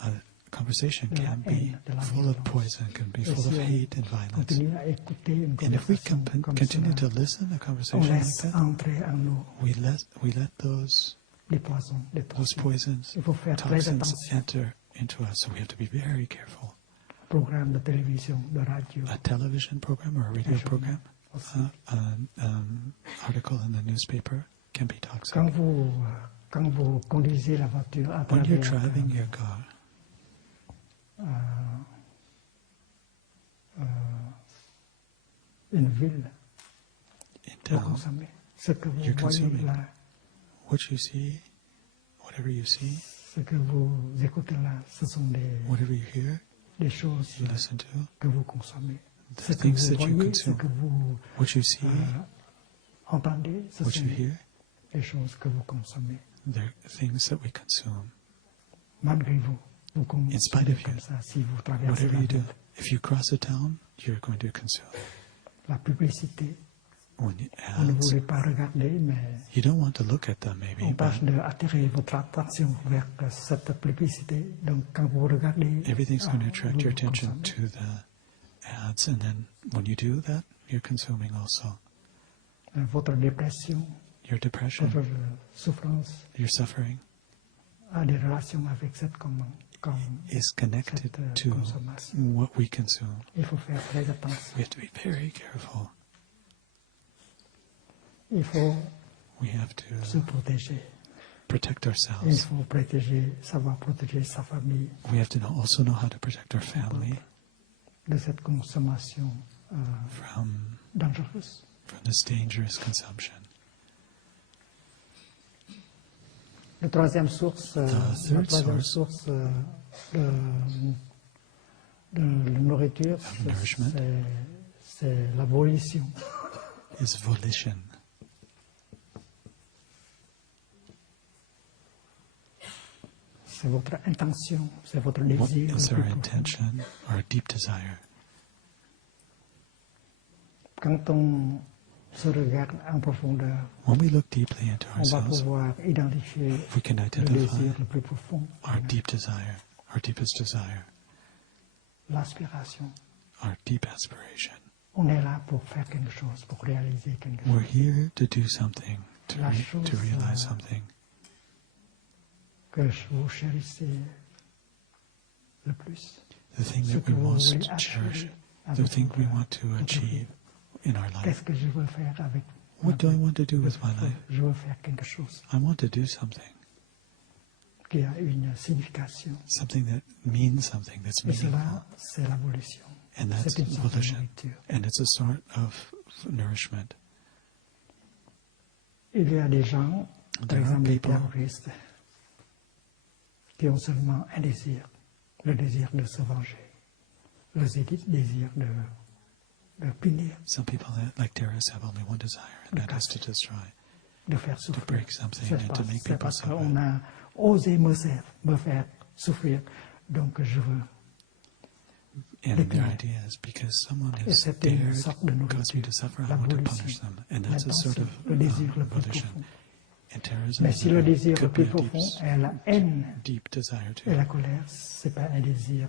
A conversation de la can be haine, de la full of violence. poison, can be Et full of si hate and on violence. continue à écouter une And if we conversation comme continue cela, to listen to a on conversation like laisse that, entrer en nous we let those les poisons, les those toxines. poisons, Il faut faire très toxins attention. enter into us. So we have to be very careful. Programme de télévision, de radio, A television program or a radio program, aussi. an article in the newspaper can be toxic. Quand vous conduisez la voiture à When you're travers driving your car une ville, in vous town, consommez. Ce que vous You're voyez consuming. là, what you see, whatever you see, ce que vous écoutez là, ce sont whatever you hear, des choses you listen to, que vous consommez. the Ce que things vous that you voyez, ce consume, que vous what you see, entendez, ce what sont you hear, des choses que vous consommez. they're things that we consume. Malgré vous, vous In spite consommez of you, comme ça si vous traversez whatever la you do, ville. if you cross a town, you're going to consume. La publicité, When you on ne ads, voulait pas regarder, mais you don't want to look at them maybe, on but tâche d'attirer votre attention vers cette publicité. Donc quand vous regardez, everything's going to attract vous your attention consommez. to the ads, and then when you do that, you're consuming also. Votre dépression, Your depression, votre souffrance your suffering a des relations avec cette is connected cette to consommation. what we consume. Il faut faire très attention. We have to be very careful. Il faut We have se to protéger. protect Il ourselves. faut savoir protéger sa famille We have to also know how to protect our family de cette consommation from dangereuse. this dangerous consumption. La troisième source, third source de nourriture, of nourishment c'est la volition. is volition. C'est votre intention, c'est votre What désir. is le our plus profond. intention, our deep desire? Quand on se regarde en profondeur, When we look deeply into on va ourselves, pouvoir identifier we can le identify désir le plus profond, our deep desire, our deepest desire, l'aspiration. our deep aspiration. On est là pour faire quelque chose, pour réaliser quelque We're chose. here to do something, La chose, to realize something Que vous chérissez le plus. the thing Ce that que we vous most voulez cherish, achever the avec thing we votre- want to votre achieve vie. in our life. Qu'est-ce que je veux faire avec What ma do I vie? want to do with my life? Je veux faire quelque chose I want to do something, qui a une signification. something that means something, that's Et meaningful. cela, c'est la volition. And that's C'est une sorte de volition. nourriture. And it's a sort of nourishment. Il y a des gens, par There are exemple les people terroristes, qui ont seulement un désir, le désir de se venger. le désir de punir, Some people, like terrorists, have only one desire, and that is to destroy, de faire to souffrir. break something, and to make C'est people parce suffer. qu'on a osé me faire souffrir, donc je veux. And their idea is because someone has dared cause me to suffer, I want to punish them. And that's a sort of volition. And terrorism Mais si le désir le could be plus a deep, profond est la haine deep desire et too. la colère, c'est pas un désir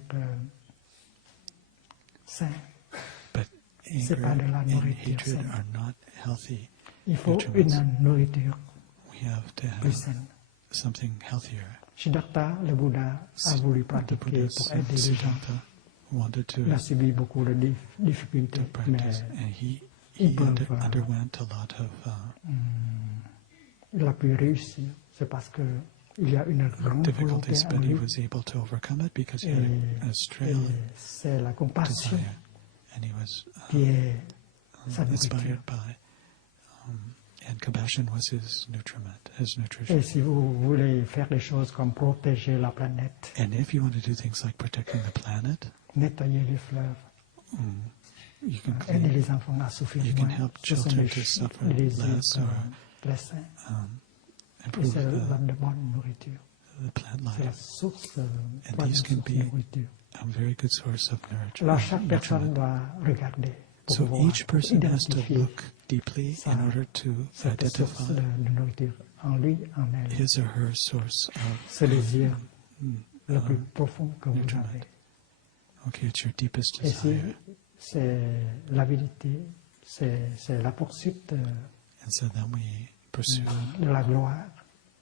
sain. But C'est pas anger de la and nourriture hatred saine. are not healthy Il faut nutriments. une nourriture We have to plus have saine. something healthier. Siddhartha, le Bouddha, a voulu The pratiquer Buddha pour aider les gens. Siddhartha wanted Il a to subi beaucoup de difficultés, mais practice, and he ils peuvent, underwent a lot of il a pu réussir. C'est parce que il y a une grande volonté difficulties, en but he lui. was able to overcome it because he Et, had a et strong c'est la compassion desire, and he was qui est sa nourriture. inspired by, and compassion was his nutriment, his Et nutrition. si vous voulez faire des choses comme protéger la planète, And if you want to do things like protecting the planet, nettoyer les fleuves, you can aider clean, les enfants à souffrir you can moins, help ce sont children des to suffer des désirs less, or très sains. Et improve c'est la the bonne nourriture. plant C'est la life. source, And troisième these can source be de nourriture. a very good source of Alors chaque personne nutriment. doit regarder pour So voir, each pour person has to identifier look deeply in order to cette source identify de nourriture en lui, en elle. his or her source of Ce désir le plus profond que vous nutriment. avez. Okay, it's your deepest Et si desire. c'est l'avidité, c'est la poursuite And so then we pursue. de la gloire,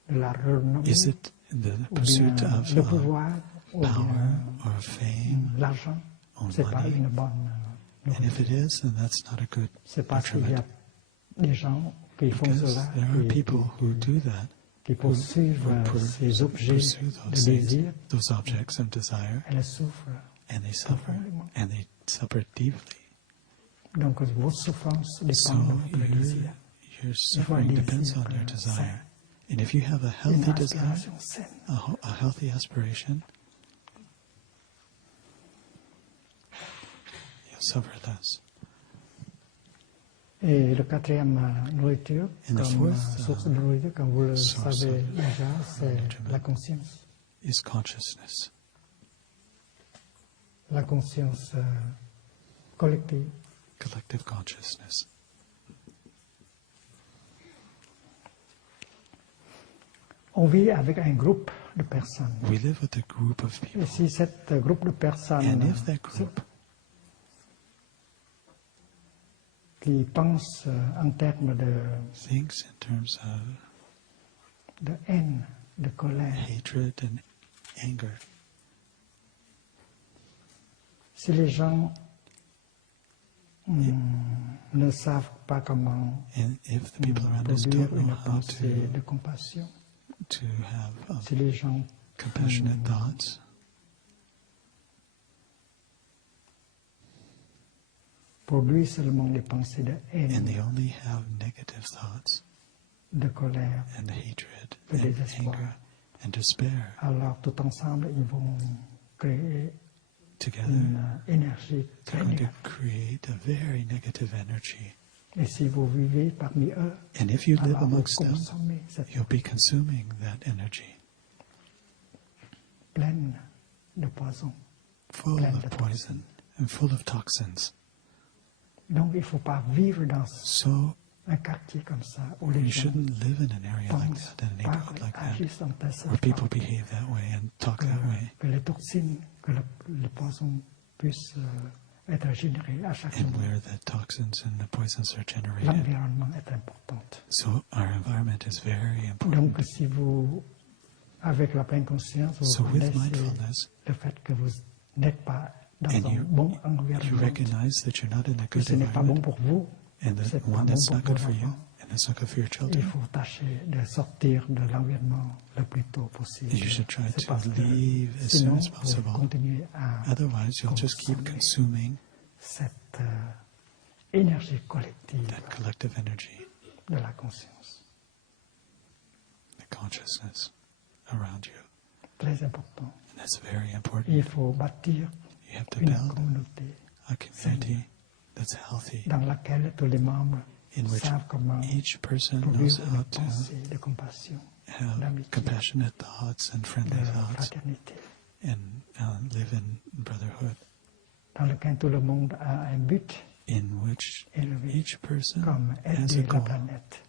de la renommée, Is it the ou pursuit bien of le pouvoir, ou power bien or fame l'argent. or C'est pas money? une bonne And if nourriture. it is, then that's not a good C'est parce qu'il y a nutriment. des gens qui font Because cela, there are people who do that, qui poursuivent ces objets pursue de those things, désir, those objects of desire, elles souffrent. and they suffer, profondément. and they suffer deeply. Donc votre souffrance So dépend de votre désir. your suffering depends on your desire. And if you have a healthy Une desire, aspiration saine. a healthy aspiration, you'll suffer less. Et le quatrième nourriture, And the comme fourth, source de nourriture, comme vous le source savez of déjà, c'est nutriment. la conscience. Is consciousness, La conscience collective. collective consciousness. On vit avec un groupe de personnes. We live with a group of people. Et si cet groupe de personnes And if that group qui pensent en termes thinks in terms of de haine, de colère, hatred and anger, si les gens ne savent pas comment and if the people around us produire don't know une how pensée de compassion, to have si les gens compassionate thoughts, produisent seulement des pensées de and haine, they only have negative thoughts de colère, and hatred de and désespoir, anger and despair alors tout ensemble, ils vont créer together, une énergie they're très going to négative. create a very negative energy. Et si vous vivez parmi eux, And if you live alors vous amongst them, consommez cette you'll be consuming that energy, pleine de poison. full Pleine of de poison and full of toxins. Donc il ne faut pas vivre dans So un quartier comme ça où les you gens shouldn't live in an area like pensent, that, in a neighborhood parlent, like that, agissent en telle where people sorte behave that way and talk that way, que les toxines, que le poison puisse être généré à chaque and moment. where the toxins and the poisons are generated. L'environnement est important. So our environment is very important. Donc si vous, avec la pleine conscience, vous So with connaissez mindfulness, le fait que vous n'êtes pas dans and un bon you environnement, recognize that you're not in a que good ce n'est pas bon environment, pour vous, and c'est the pas one bon that's pour not good vos for you, enfants. and that's not good for your Il children. faut tâcher de sortir de l'environnement le plus tôt possible. You should try C'est to parce que leave as soon sinon, as vous possible. continuez à Otherwise, you'll just keep consuming cette énergie collective that collective energy, de la conscience. the consciousness around you. Très important. And that's very important. Il faut bâtir You have to une build communauté a community that's healthy, dans laquelle tous les membres in which savent comment each person knows produire how des to pensées de compassion, have d'amitié, compassionate thoughts and friendly de thoughts, fraternité, and live in brotherhood, dans lequel tout le monde a un but in which élevé, each person comme has a aider la goal planète,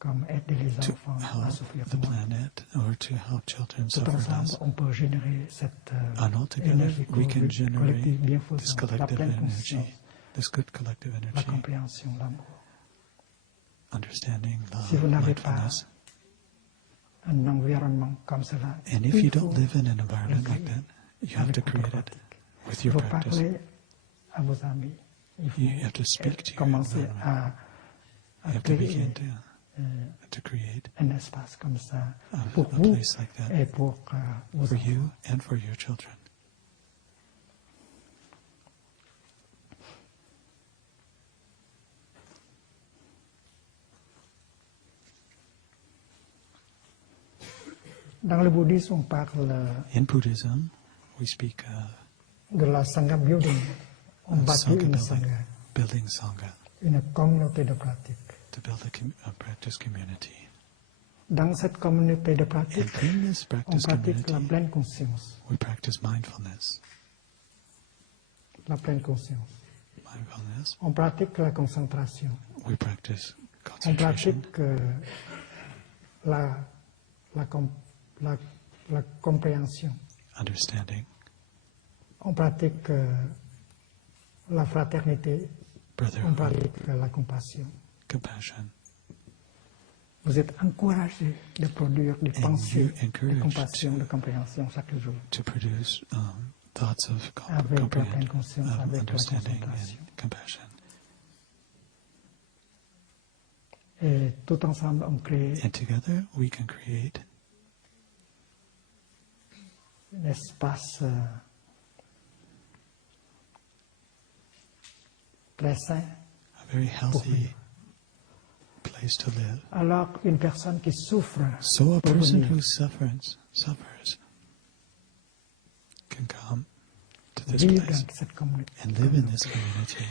comme aider les to enfants à help souffrir the moins. planet or to help children Tout suffer ensemble, less. on peut générer cette And altogether, énergie we can collective generate this bienfaisante, la collective pleine energy, conscience, this good collective la energy, compréhension, l'amour. understanding, Si vous love, n'avez pas mindfulness. un environnement comme cela, And if il you faut don't live in an environment le like créer that, you have to avec votre create it pratique. with Il your faut practice. parler à vos amis. Il faut You have to speak to your commencer environment. à You have to créer begin to create un espace comme ça a pour vous place like that et pour vos for enfants. you and for your children. Dans le bouddhisme, on parle In Buddhism, we speak de la sangha building. On bâtit Sangha une building, sangha, building Sangha, une communauté de pratique. to build a practice community. Dans cette communauté de And pratique, in this on practice pratique la community, pleine conscience. we practice mindfulness. La pleine conscience. Mindfulness, On pratique la concentration. we practice On concentration. pratique la compréhension. Understanding, On pratique la fraternité. On brotherhood, pratique la compassion. compassion. Vous êtes encouragé de produire des pensées you de encouraged compassion, de compréhension chaque jour. to produce thoughts of Avec la pleine conscience, of avec la understanding concentration. and compassion. Et tout ensemble, on crée And together we can create un espace très sain. a very healthy place to live. Alors, une personne qui souffre So a peut person venir. who suffers can come to this Vivre place dans cette communauté. and live in this community.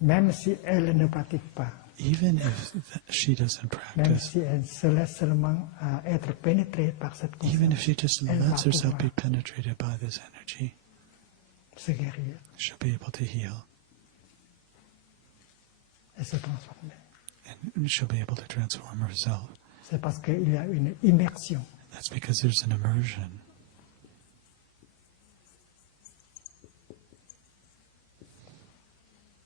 Même si elle ne pratique pas, Even if she doesn't même practice, si elle se laisse seulement à être pénétrée par cette even if conscience, she just elle va lets herself be pouvoir penetrated by this energy, se guérir she'll be able to heal et se transformer. and she'll be able to transform herself. C'est parce qu'il y a une immersion. That's because there's an immersion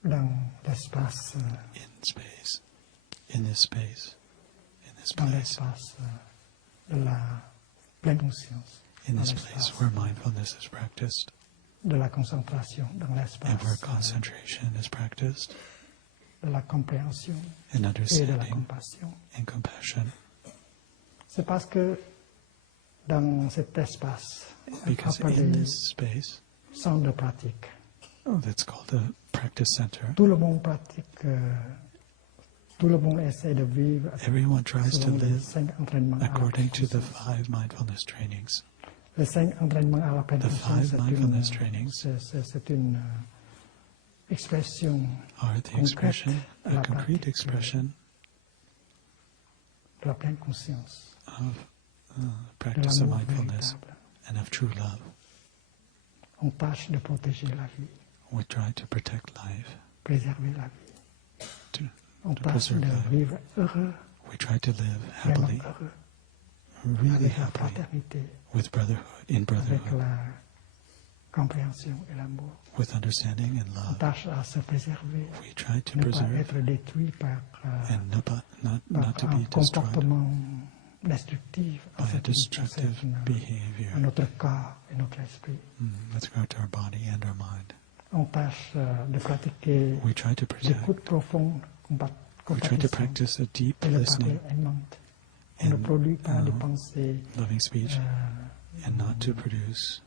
Dans l'espace, in space, in this space, in this dans place, l'espace de la pleine conscience, in dans this place l'espace where mindfulness is practiced de la concentration, dans and where l'espace concentration is practiced de la compréhension and et de la understanding compassion. and compassion. C'est parce que dans cet espace, Because appelé in this space, centre de pratique, that's called a practice center, tout le monde pratique, tout le monde essaie de vivre everyone tries to selon les live 5 entraînements à la according to the conscience. 5 mindfulness trainings. Les 5 entraînements à la pleine The conscience, 5 mindfulness trainings c'est une expression are the concrète expression, de a la concrete pratique expression de la pleine conscience, of de practice of l'amour mindfulness véritable. and of true love. On tâche de protéger la vie, We try to protect life, préserver la vie. to On tâche preserve de life. vivre heureux, We try to live vraiment happily, heureux, really avec la happily, fraternité, with brotherhood, in avec brotherhood, la compréhension et l'amour. with understanding and On love. tâche à se préserver, We try to ne pas preserve être détruit par and not par to un be destroyed comportement destructif en by a ce qui destructive concerne behavior notre corps et notre esprit. with regard to our body and our mind. On tâche de pratiquer We try to protect, l'écoute profonde, we try to compatissante practice a deep et le listening, parler aimante. On ne and, produit pas des pensées loving speech, and not to produce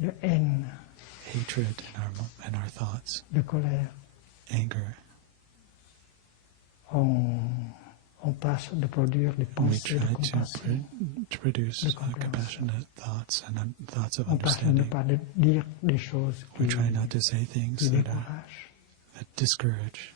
de haine, hatred in our thoughts, de colère. anger. On tâche de produire des We pensées de try compassion. to produce compassionate thoughts and thoughts of On tâche de ne understanding. pas dire des choses We qui try not to say things that découragent. discourage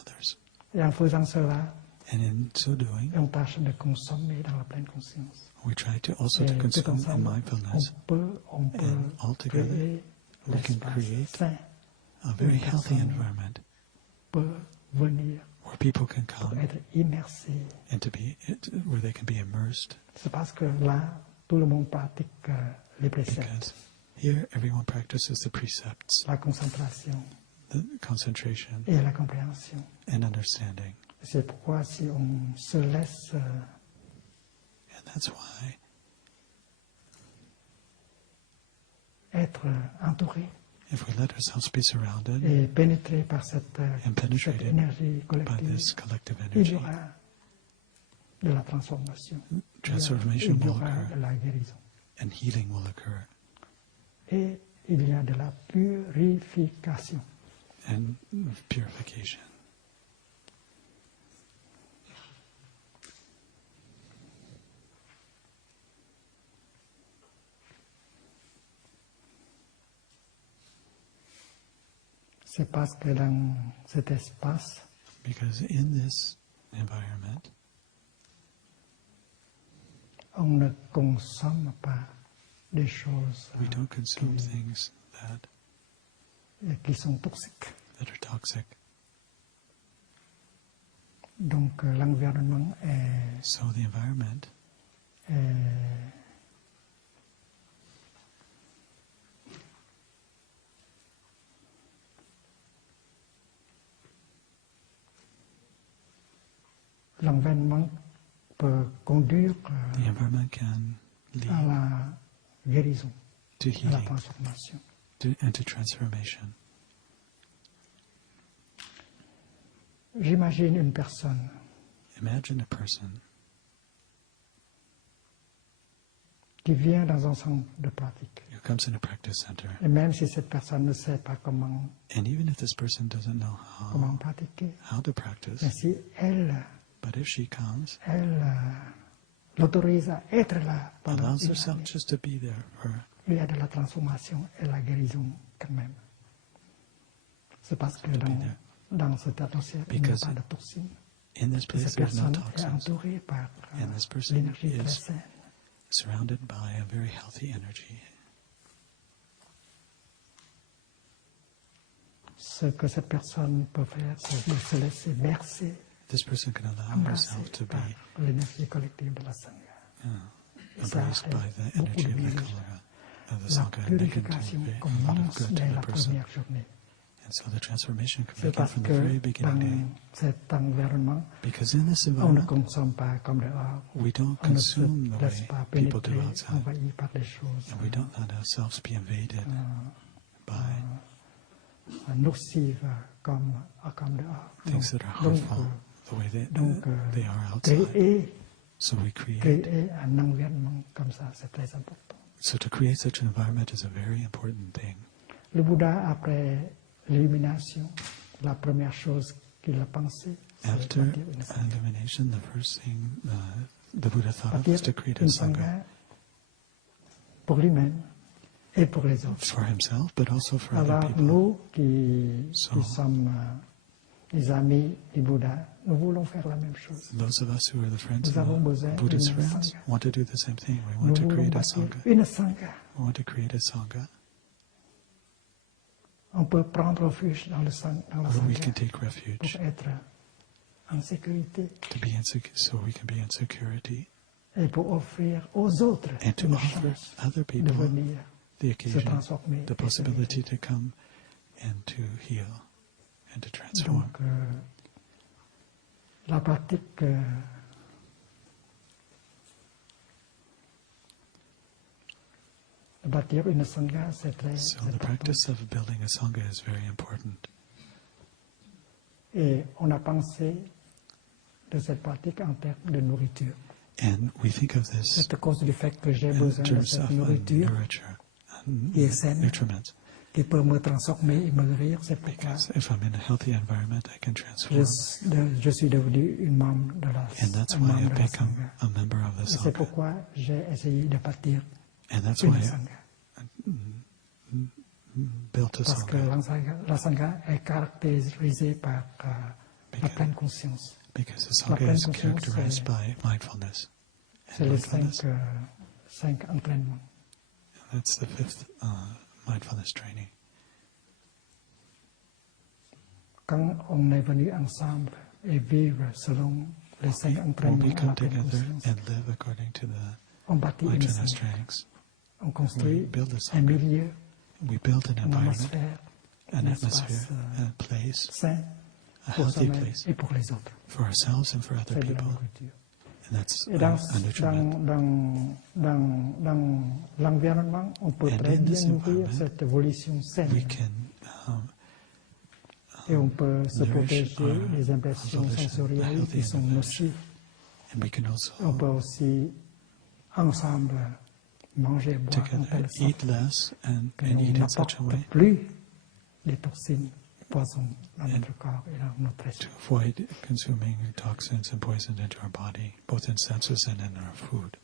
others. Et en faisant cela, And in so doing, on tâche de consommer dans la pleine conscience. we try to also Et to tout consume in ensemble, mindfulness. on peut And altogether, créer we can l'espace create sain a very Une healthy personne environment peut venir where people can pour come être immersé. and where they can be immersed. C'est parce que là, tout le monde pratique les préceptes, Because here everyone practices the precepts, la concentration the concentration et la compréhension. and understanding. C'est pourquoi si on se laisse And that's why être entouré if we let ourselves be surrounded et pénétré par cette penetrated énergie by collective, this collective il y energy, aura de la transformation, transformation il y will aura occur de la guérison and healing will occur et il y a de la purification. and purification. C'est parce que dans cet espace, Because in this environment, on ne consomme pas des choses we don't consume things qui sont toxiques. that are toxic. Donc l'environnement est, So the environment l'environnement peut conduire the environment can à lead la guérison, to à la healing transformation. and to transformation. J'imagine une personne Imagine a person qui vient dans un centre de pratique. who comes in a practice center, Et même si cette personne ne sait pas comment and even if this person doesn't know pratiquer, how to practice, mais si elle but if she comes, l'autorise à être là pendant allows une herself année, just to be there il y a de la transformation et la guérison quand même. C'est parce que be there. dans cette atmosphère, il n'y a Because pas de toxines. in this Et place cette there's no personne est toxins, entourée par and this person l'énergie très is saine. surrounded by a very healthy energy. Ce que cette personne peut faire, c'est de se laisser bercer, This person can allow embrasser herself to be par l'énergie collective de la Sangha. embraced by the energy of the cholera of the La Sangha, and they can do purification a lot of commence good to dès la the person. première journée. And so the transformation can C'est begin parce from the que very beginning day. dans cet environnement, Because in this on ne environment, consomme pas comme dehors. we don't On ne se consume the laisse way pas people do pénétrer, outside. envahi par des choses And we don't let ourselves be invaded by nocives comme dehors. things that are Donc, harmful the way donc, they are outside. créer So we create. un environnement comme ça, c'est très important. So to create such an environment is a very important thing. Le Bouddha, après l'illumination, la première chose qu'il a pensé, c'est After bâtir une sangha. illumination, the first thing the Buddha thought of Bâtir was to create a une sangha sangha pour lui-même et pour les autres. for himself, but also for other Alors people. nous qui So- sommes les amis du Bouddha, nous voulons faire la même chose. Those of us who are the friends Nous avons of besoin Buddha's d'une friends sangha. want to do the same thing. We Nous want to voulons create a bâtir sangha. une sangha. We want to create a sangha On peut prendre refuge dans la where we can sangha take refuge pour être en sécurité to be so we can be in security et pour offrir aux autres and to une offer chance other de people venir the se occasion, transformer. the et se possibility to come and to heal and to transform. Donc, la pratique de bâtir une sangha, c'est très So the important. practice of building a sangha is very important. Et on a pensé de cette pratique en termes de nourriture. And we think of this C'est à cause du fait que j'ai in besoin de terms cette of nourriture nurture, qui est saine, nutriments, qui peut me transformer et me guérir. C'est pourquoi Because if I'm in a healthy environment, I can transform. je suis devenu une membre de la And that's un why membre I de la become Sangha. a member of the Et c'est Sangha. pourquoi j'ai essayé de partir And that's une why Sangha. I built a Parce que Sangha. la Sangha est caractérisée par la pleine conscience. Because the La Sangha pleine is conscience, characterized by mindfulness. c'est And les mindfulness, cinq entraînements. that's the fifth mindfulness training. Quand on est venu ensemble et vivre selon les cinq When entraînements we à la come pleine together conscience, and live according to the on bâtit une mindfulness Sangha. trainings, On construit we build a un Sangha. milieu, We build an une environment, atmosphère, an un atmosphere, espace a place, sain a pour healthy soi-même place et pour les autres. for ourselves and for other C'est de la people. nourriture. And that's Et a nutriment. dans l'environnement, on peut And très in bien this nourrir environment, cette évolution saine. We can Et on peut se nourish protéger our des impressions evolution, sensorielles healthy qui sont evolution. nocives. and we can also On peut aussi, ensemble, manger et boire en together telle sorte eat less and que eat l'on in such a way n'apporte plus les toxines, les poisons dans notre corps et dans notre to esprit. avoid consuming toxins and poisons into our body, both in senses and in our food.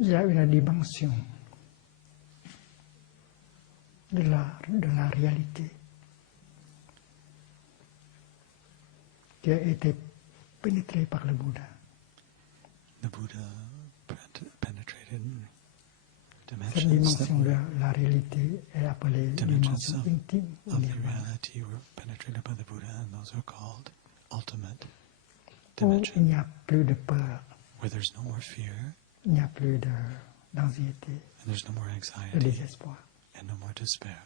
Il y a une dimension de la réalité qui a été pénétrée par le Bouddha. The Buddha penetrated Cette dimension de la réalité est appelée dimension intime ou of the nirvana. reality were penetrated by the Buddha, and those are called ultimate Où il dimension, n'y a plus de peur, where there's no more fear, il n'y a plus d'anxiété, and there's no more de anxiety, désespoir. and no more despair.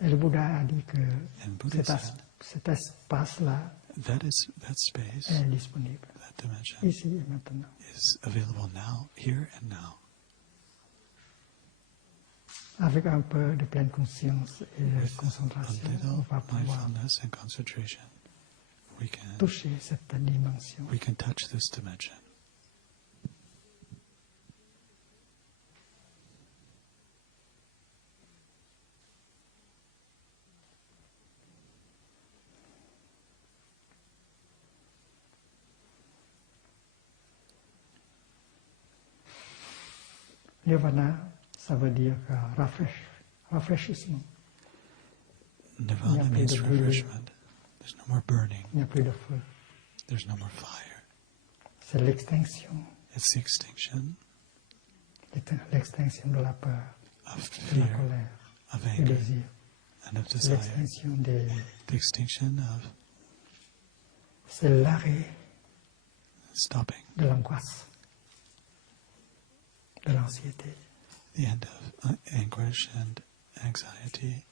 Et le Bouddha a dit que And Buddha said cet espace-là that space, est disponible that dimension, ici et maintenant. is available now, here and now. Avec un peu de pleine conscience et de With a concentration, on little va pouvoir mindfulness and concentration, toucher cette dimension. we can touch this dimension. Nirvana, ça veut dire rafraîchissement. Nirvana means refreshment. There's no more burning. Il n'y a plus de feu. There's no more fire. C'est l'extinction. It's the extinction L'extinction de la peur, of de la fear, colère, of du anger, désir. and of C'est desire. l'extinction des... The extinction of C'est l'arrêt stopping, de l'angoisse, de l'anxiété. the end of anguish and anxiety.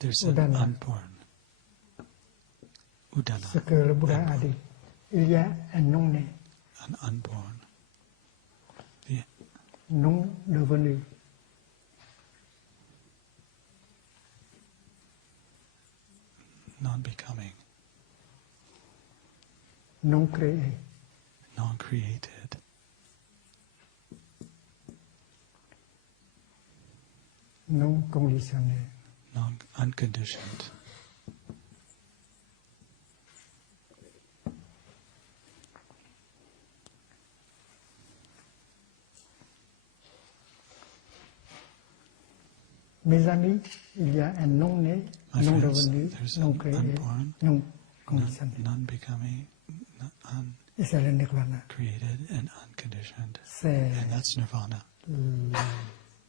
There's an Udana. unborn. Udana. Ce que le Bouddha a dit. Il y a un non-né, An unborn. The non devenu, non-becoming, non créé, non-created, non conditionné. unconditioned. Mes amis, il y a un non-né, My non friends, devenu, there's non an créé, unborn, non conditionné. non-becoming, Et c'est le nirvana. uncreated, and unconditioned. C'est And that's nirvana.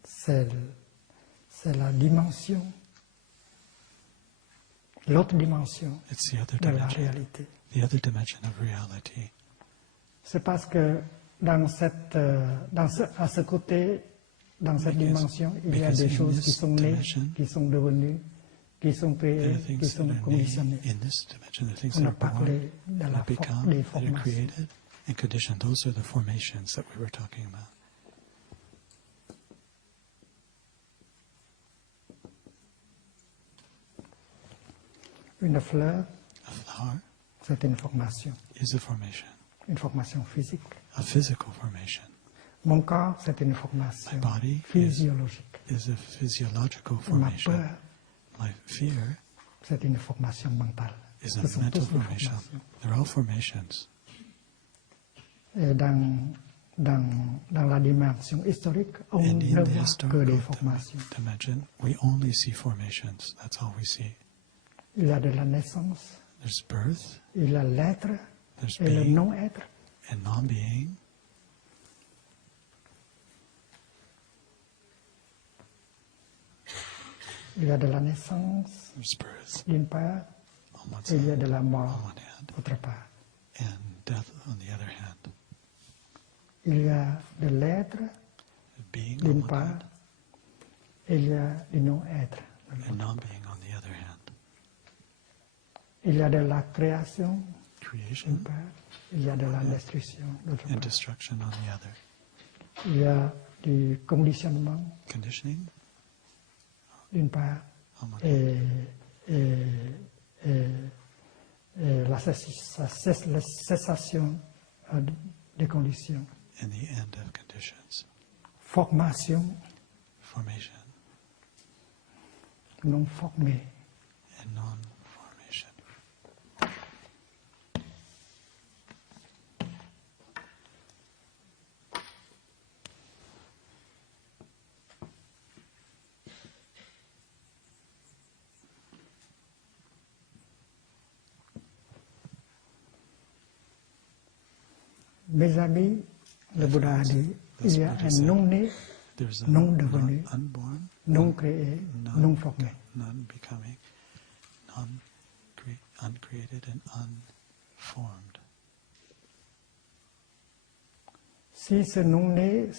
c'est la dimension, l'autre dimension It's the other de la dimension. réalité. The other dimension of reality. C'est parce que à ce côté, dans cette dimension, il y a des choses qui sont nées, qui sont devenues, qui sont créées, qui sont conditionnées. In this dimension, the things On that a are born, parlé de that la become, des that are formations. created, and conditioned. Those are the formations that we were talking about. Une fleur, A flower c'est une formation is a formation physique. a physical formation. Mon corps, c'est une formation My body physiologique. is a physiological Ma formation. peur, My fear c'est une formation mentale. is Ce a sont mental tous des formation. formations. They're all formations. Et dans la dimension historique, on And ne in the voit que des historical formations. dimension, we only see formations. That's all we see. Il y a de la naissance, There's birth, il y a l'être there's et le being, non-être. and non-being. Il y a de la naissance, There's birth d'une part, on one et il y a side, de la on mort, one hand, d'autre part. and death on the other hand. Il y a de l'être, Being on d'une one part, hand, et il y a du non-être. and non-being on the other hand. Il y a de la création, d'une Creation part, il y a de la destruction, d'autre and part. destruction on the other. Il y a du conditionnement, Conditioning d'une part, on one hand, et la cessation des conditions. and the end of conditions. Formation Formation non formée. and non-formation. Mes amis, le Bouddha a dit, il y a un non-né, There's a non devenu, unborn, non créé, non formé. non-becoming, uncreated, and unformed. Si ce non-né,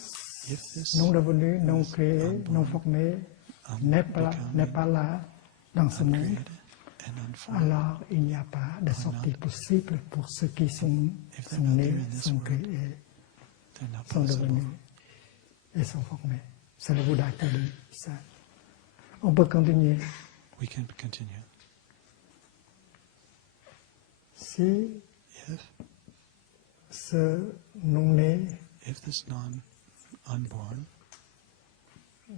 If this non devenu, non créé, non formé, n'est pas là dans ce monde, uncreated and unformed, alors il n'y a pas de sortie possible pour ceux qui sont if they're not nés, there in this sont world, créés, they're not sont possible. devenus et sont formés. C'est le Bouddha qui dit ça. On peut continuer. We can continue. Si If ce non-né, this unborn,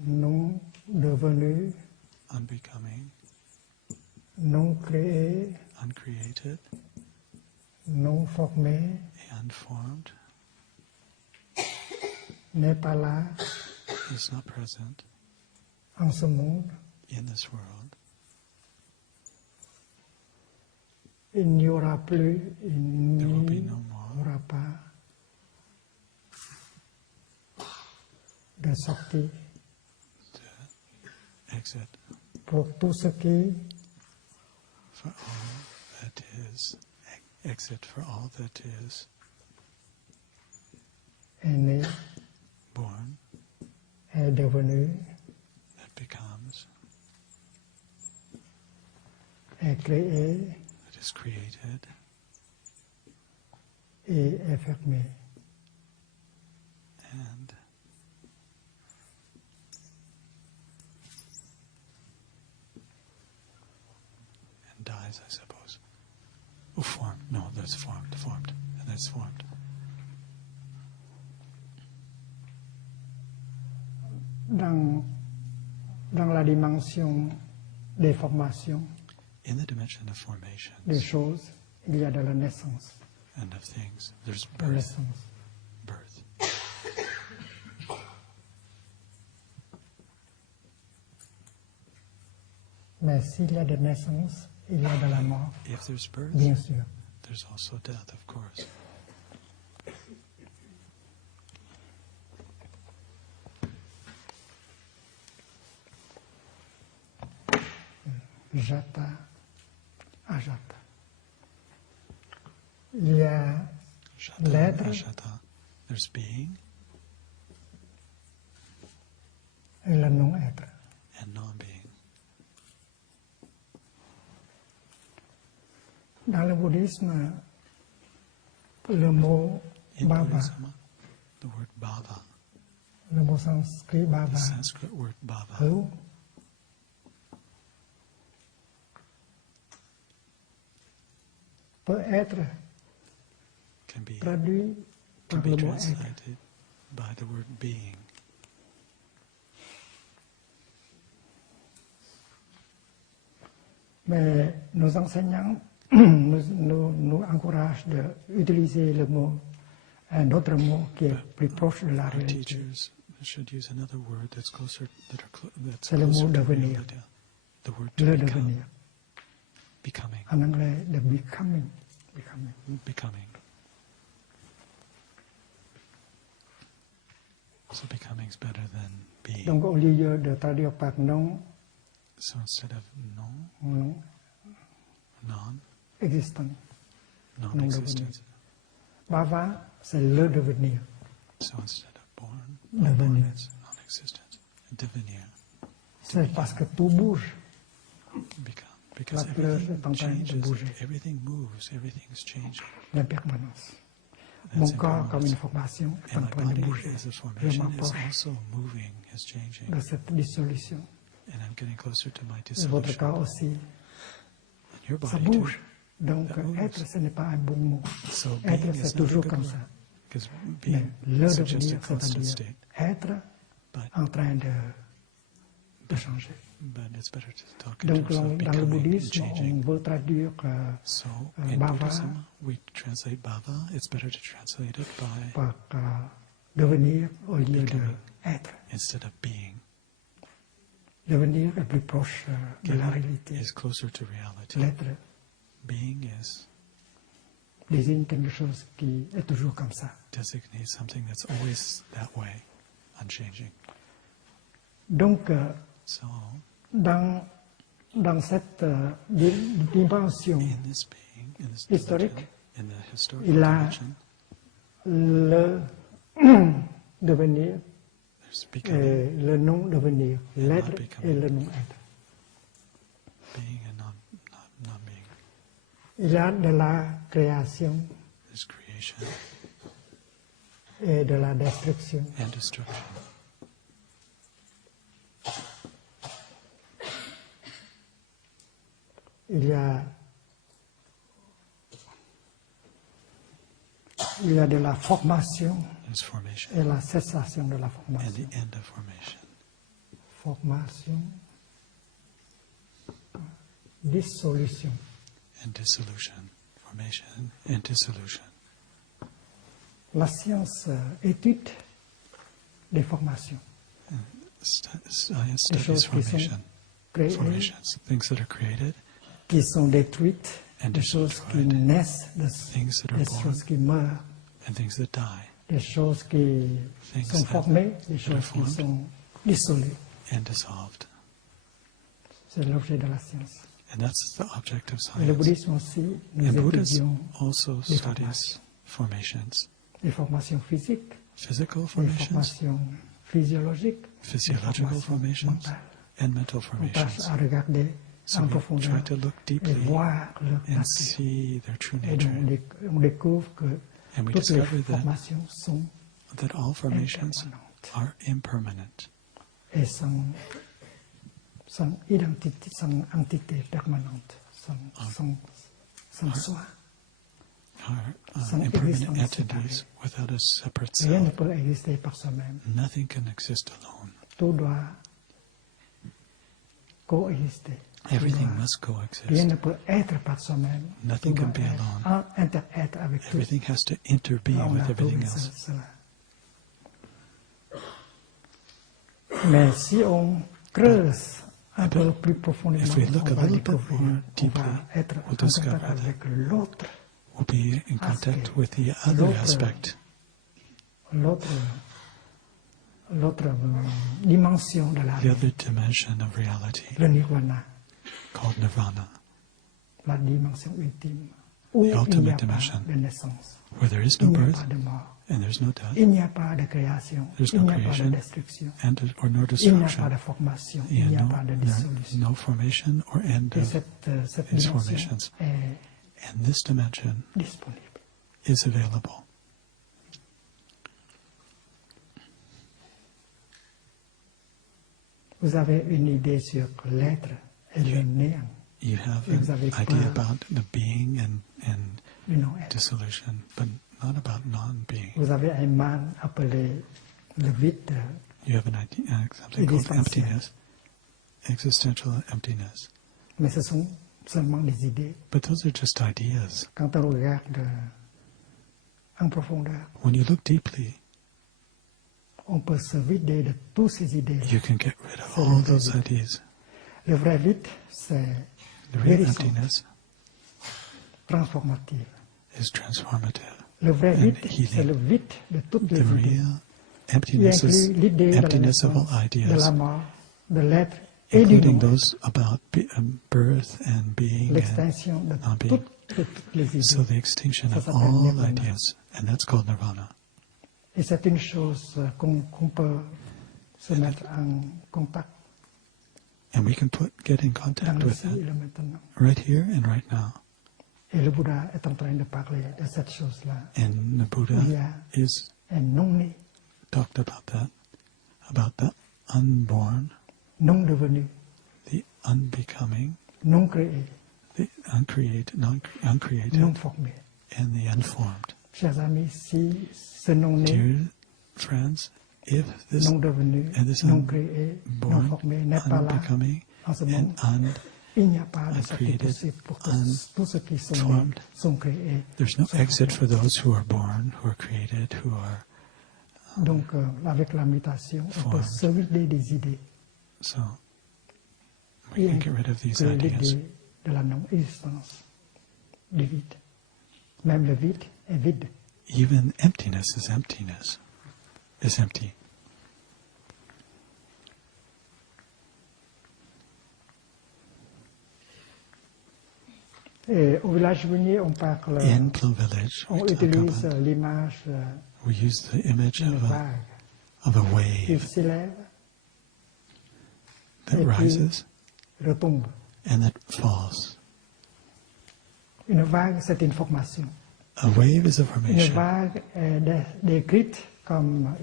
non devenu, unbecoming, non créé, uncreated, non formé, and unformed n'est pas là is not present en ce monde, in this world, il n'y aura plus, il there will be n'y no more aura pas de sortie exit pour tout ce qui for all that is, exit for all that is est né, born, est devenu, that becomes, est créé it is created, et est fermé. and dies, I suppose. Oh, formed. No, that's formed, and that's formed. Dans la dimension des formations, In the dimension of formations des choses, il y a de la naissance. and of things, there's La birth. naissance. Birth. Mais s'il y a de naissance, il y a de la mort, If there's birth, bien sûr. there's also death, of course. Jata, ajata. Il y a Shata, l'être ashata. There's being et le non-être. and non-being. Dans le bouddhisme, le mot In bhava, Buddhism, the word bhava, le mot sanskrit the bhava, Sanskrit word bhava, hữu, peut être can be traduit par le mot être. translated by the word being. Mais nos enseignants nous encouragent d'utiliser le mot, un autre mot qui est plus proche de la Our réalité. teachers should use another word that's closer, that's C'est le closer mot to devenir. reality. The word to Le become, devenir. becoming, En anglais, the becoming. becoming. So becoming is better than being. Donc au lieu de traduire par non, So instead of non, non non, existant, non-existence. bhava, c'est le devenir. So instead of born, Devenir. it's non-existence. Devenir, C'est parce que tout bouge. become. Because La fleur everything est en train de changes, bouger. everything moves, everything's changing. L'impermanence. That's Mon corps, impermanence. comme une formation, est en And my train de body bouger. as a Je formation is m'approche also moving, is changing. de cette dissolution. And I'm getting closer to my Et votre dissolution. corps aussi, And your ça body too. bouge. Donc That moves. être, ce n'est pas un bon mot. So Être, being is c'est not a toujours good comme word. ça. Because Mais being le suggests a devenir, constant c'est-à-dire state. être But, en train de changer. but it's better to talk in Donc terms dans of le becoming and bouddhisme, on changing. veut traduire So in bhava Buddhism, we translate bhava. It's better to translate it by par devenir au lieu de Becoming. être. instead of being. Devenir est plus proche de la réalité. Is closer to reality. L'être Being is désigne quelque chose qui est toujours comme ça. designates something that's always that way, unchanging. Donc, So dans cette dimension, in this being, in this Historique. dimension, in the historical Il a dimension, le devenir there's becoming, et le non-devenir, l'être becoming. et le non-être. being and non-being. Il y a de la création There's creation et de la destruction. and destruction. Il y a de la formation There's formation et la cessation de la and formation. the end of formation. Formation, dissolution. And dissolution. Formation and dissolution. La science étude des formations, Science des studies choses qui sont formation. créées, Formations. Things that are created qui sont détruites, and des choses qui destroyed. naissent, Things that are des born choses qui meurent, and things that die des choses qui Things sont that- formées, des that are choses qui formed. sont dissolues. and dissolved. C'est l'objet de la science. And that's the object of Et le science. bouddhisme aussi, nous And Buddhism étudions also les studies formations. les formations physiques, Physical les formations, formations physiologiques, les physiological formations formations, mentales. and mental On passe formations. à regarder So en we profondeur try to look et deeply voir leur and nature. see their true Et donc nature. on découvre que And we toutes les discover formations sont that all formations impermanentes are impermanent et sans identité, sans entité permanente, sans soi. are Sans impermanent existence entities without a separate Rien ne self. peut exister par soi-même. Nothing can exist alone. Tout doit coexister. Everything Rien must coexist. ne peut être par soi-même. Nothing Tout can doit be être alone. interêtre avec tout. Everything has to interbe On with a everything trouvé else. cela. Mais si on creuse un peu plus profondément, If we look on a va little bit découvrir, more on deeply, va être we'll en discover contact that avec l'autre we'll be in contact aspect, with the other l'autre aspect, dimension de la the vie, other dimension of reality, le nirvana, called nirvana, la dimension ultime, où the il n'y a ultimate pas dimension, de naissance, where there is il no n'y a birth pas de mort, and there's no death, il n'y a pas de création, There's il no n'y a pas de creation destruction, or no il n'y a pas de destruction, formation, il and n'y a pas de no dissolution. formation or end Et of cette its dimension formations. est And this dimension disponible. is available. Vous avez une idée sur l'être et le néant, You have Vous an avez idea peur. about the being and du non-être. dissolution, but not about non-being. Vous avez un mal appelé le vide, You have an idea, something called Existentiel. emptiness, existential emptiness. mais ce sont seulement des idées. But those are just ideas. Quand on regarde en profondeur, When you look deeply, on peut se vider de toutes ces idées. you can get rid of all those ideas. Le vrai vide, c'est The real guérison emptiness transformative. is transformative. Le vrai And vide, healing. c'est le vide de toutes The les idées. real Qui emptiness is inclut l'idée de la emptiness of all naissance, de la ideas, mort, de l'être et du including non. those about birth and being and L'extinction de non-being. toutes les idées. So the extinction Ça of s'appelle all nirvana. ideas, and that's called nirvana. Et c'est une chose qu'on peut se mettre en contact And we can get in dans contact le with ici that et le maintenant. right here and right now. Et le Bouddha est en train de parler de cette chose-là. And the Buddha Yeah. is Un non-né, talked about the unborn, non devenu, the unbecoming, non créé, the uncreated, uncreated, non formé. and the unformed. Chers amis, si ce non-né, Dear friends, if this non devenu, and this non créé, non unborn, formé n'est pas là unbecoming, en ce and monde, il n'y a pas de sortie uncreated, possible pour tous ceux qui sont nés, unformed, sont créés. there's no sont exit formés. for those who are born, who are created, who are Donc, avec la mutation, on peut formed. se vider des idées. so. We can get rid of these Que ideas. l'idée de la non-existence, du vide. Même le vide est vide. Even emptiness is emptiness, is empty. Et au village Vunier, on parle, In Plum Village, on we talk utilise about, l'image we use the image d'une of vague a qui wave s'élève, that et puis rises retombe. and that falls. Une vague, c'est une formation. A wave is a Une formation, vague est décrite comme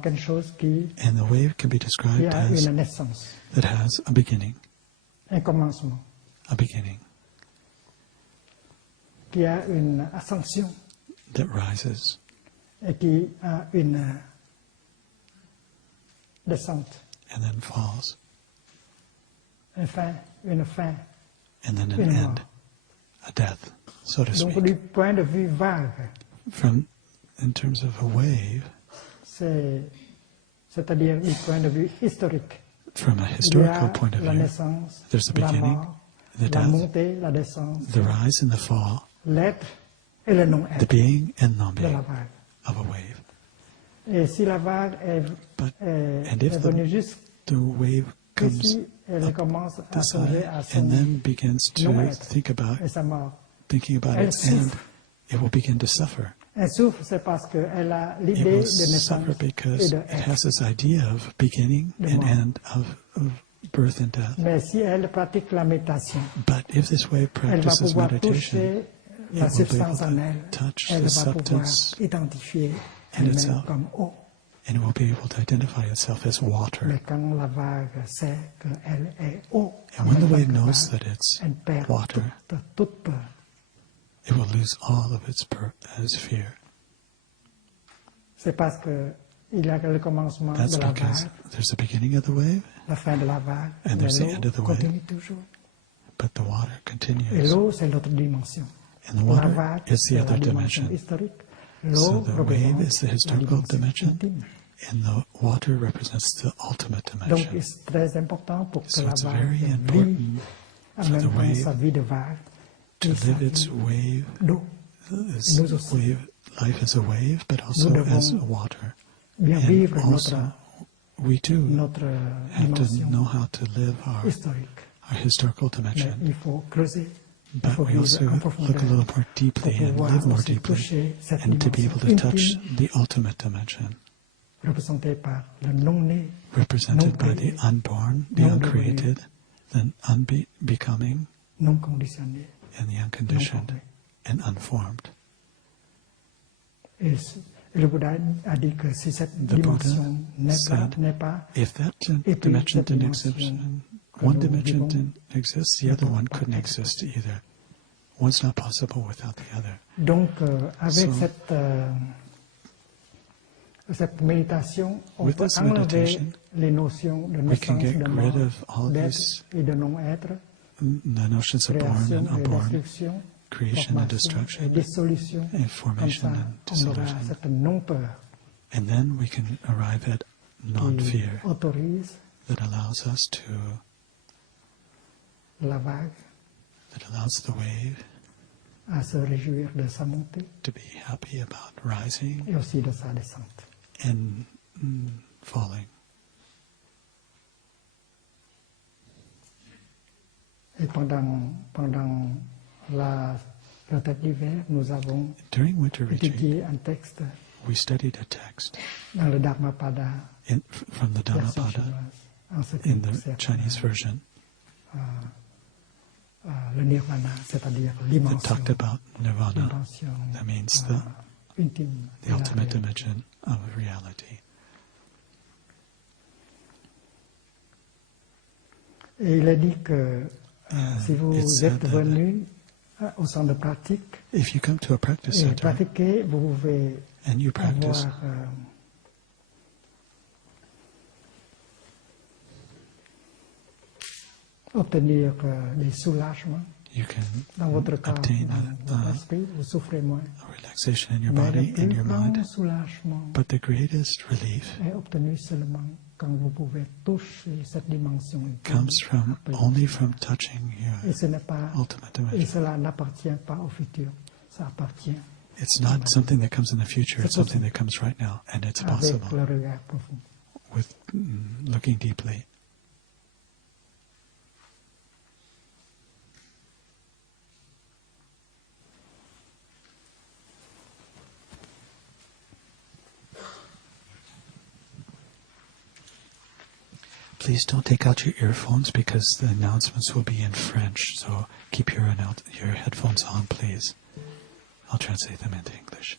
quelque chose qui and the wave can be described a as une naissance, that has a beginning, un commencement, qui a une ascension that rises, et qui a une descente, and then falls, une fin, and then an une end, mort. a death, so to Donc, speak. du point de vue vague, In terms of a wave, c'est-à-dire du point de vue historique, from a il y historical a point of la view, naissance, there's the la beginning, mort, the la death, montée, la descente, the rise and the fall, l'être et le the non-être being and de la non-being vague. of a wave. Et si la vague But and est if venue juste the wave comes ici, elle commence à this songer high à and son then begins to non-être think about et sa mort. it, souffre. and it will begin to suffer. Elle souffre, c'est parce qu'elle a It l'idée will de naissance suffer et because de it être. has this idea of beginning De and mort. end, of birth and death. Mais si elle pratique la méditation, But if this wave elle va practices pouvoir meditation, toucher la it will be able substance en elle. to touch Elle the va pouvoir substance identifier in elle-même itself. comme eau. And it will be able to identify itself as water. Mais quand la vague sait qu'elle est eau, And when the wave vague, knows that it's elle perd water, toute peur. it will lose all of its fear. C'est parce que il y a le commencement That's de la because vague, there's the beginning of the wave, la fin de la vague, and mais there's the l'eau end of the wave. continue toujours. But the water Et continues. l'eau, c'est l'autre dimension. And the La water vague, is the c'est la other dimension dimension. historique. So L'eau the wave représente is the la historical dimension dimension, intime. and the water represents the ultimate Donc, dimension. c'est très important pour que So la it's vague very vive important en for même the temps wave sa vie de vague to et sa live its vie wave, d'eau. this Nous aussi. wave, life as a wave, but also Nous devons as water. Bien And vivre also, we too notre have to dimension know how to live our historique. historical Mais dimension. il faut creuser, il But faut we vivre also en look a profondeur little more pour deeply and pouvoir live more aussi deeply, toucher cette and to be able to dimension touch intime the ultimate dimension, représentée par le non-né, represented by the non-créé, unborn, the non uncreated, the unbecoming, non conditionné. and the unconditioned, formé. and unformed. Et le Bouddha a dit que si cette The Buddha dimension said, n'est pas, if that et puis dimension cette didn't dimension exist, que one nous dimension vivons didn't exist, the ne other peut one pas couldn't être. exist either. One's not possible without the other. Donc, avec So, cette méditation, on with peut this enlever meditation, les notions de we can naissance, get de rid mort, of all d'être these et de non-être, the notions of born création and et unborn, destruction, creation and formation et destruction, dissolution. and Comme formation ça, and on aura dissolution. cette non-peur And then we can arrive at qui non-fear autorise that allows us to, la vague that allows the wave à se réjouir de sa montée to be happy about rising et aussi de sa descente. and falling. Et pendant la retraite d'hiver, nous avons During winter retreat, étudié un texte we studied a text dans le Dharmapada, from the version Dhammapada chinoise, en ce qui in the concerne Chinese version le nirvana, c'est-à-dire that l'immenssion, talked about nirvana. l'immenssion That means intime, the ultimate dimension of reality. Et il a dit que si It vous said êtes that venu au centre de pratique if you come to a practice et center pratiquer, vous pouvez and you practice, avoir obtenir des soulagements you can dans votre corps, obtain dans votre esprit, vous souffrez moins. a relaxation in your Mais body le and plus your grand mind. soulagement But the greatest relief est obtenu seulement quand vous pouvez toucher cette dimension intime. comes from only from touching Et your ce n'est pas, ultimate et dimension. cela n'appartient pas au futur, ça appartient It's not something that comes in the future, it's C'est something possible. that comes right now, and it's avec possible le regard profond. with looking deeply. Please don't take out your earphones because the announcements will be in French, so keep your headphones on, please. I'll translate them into English.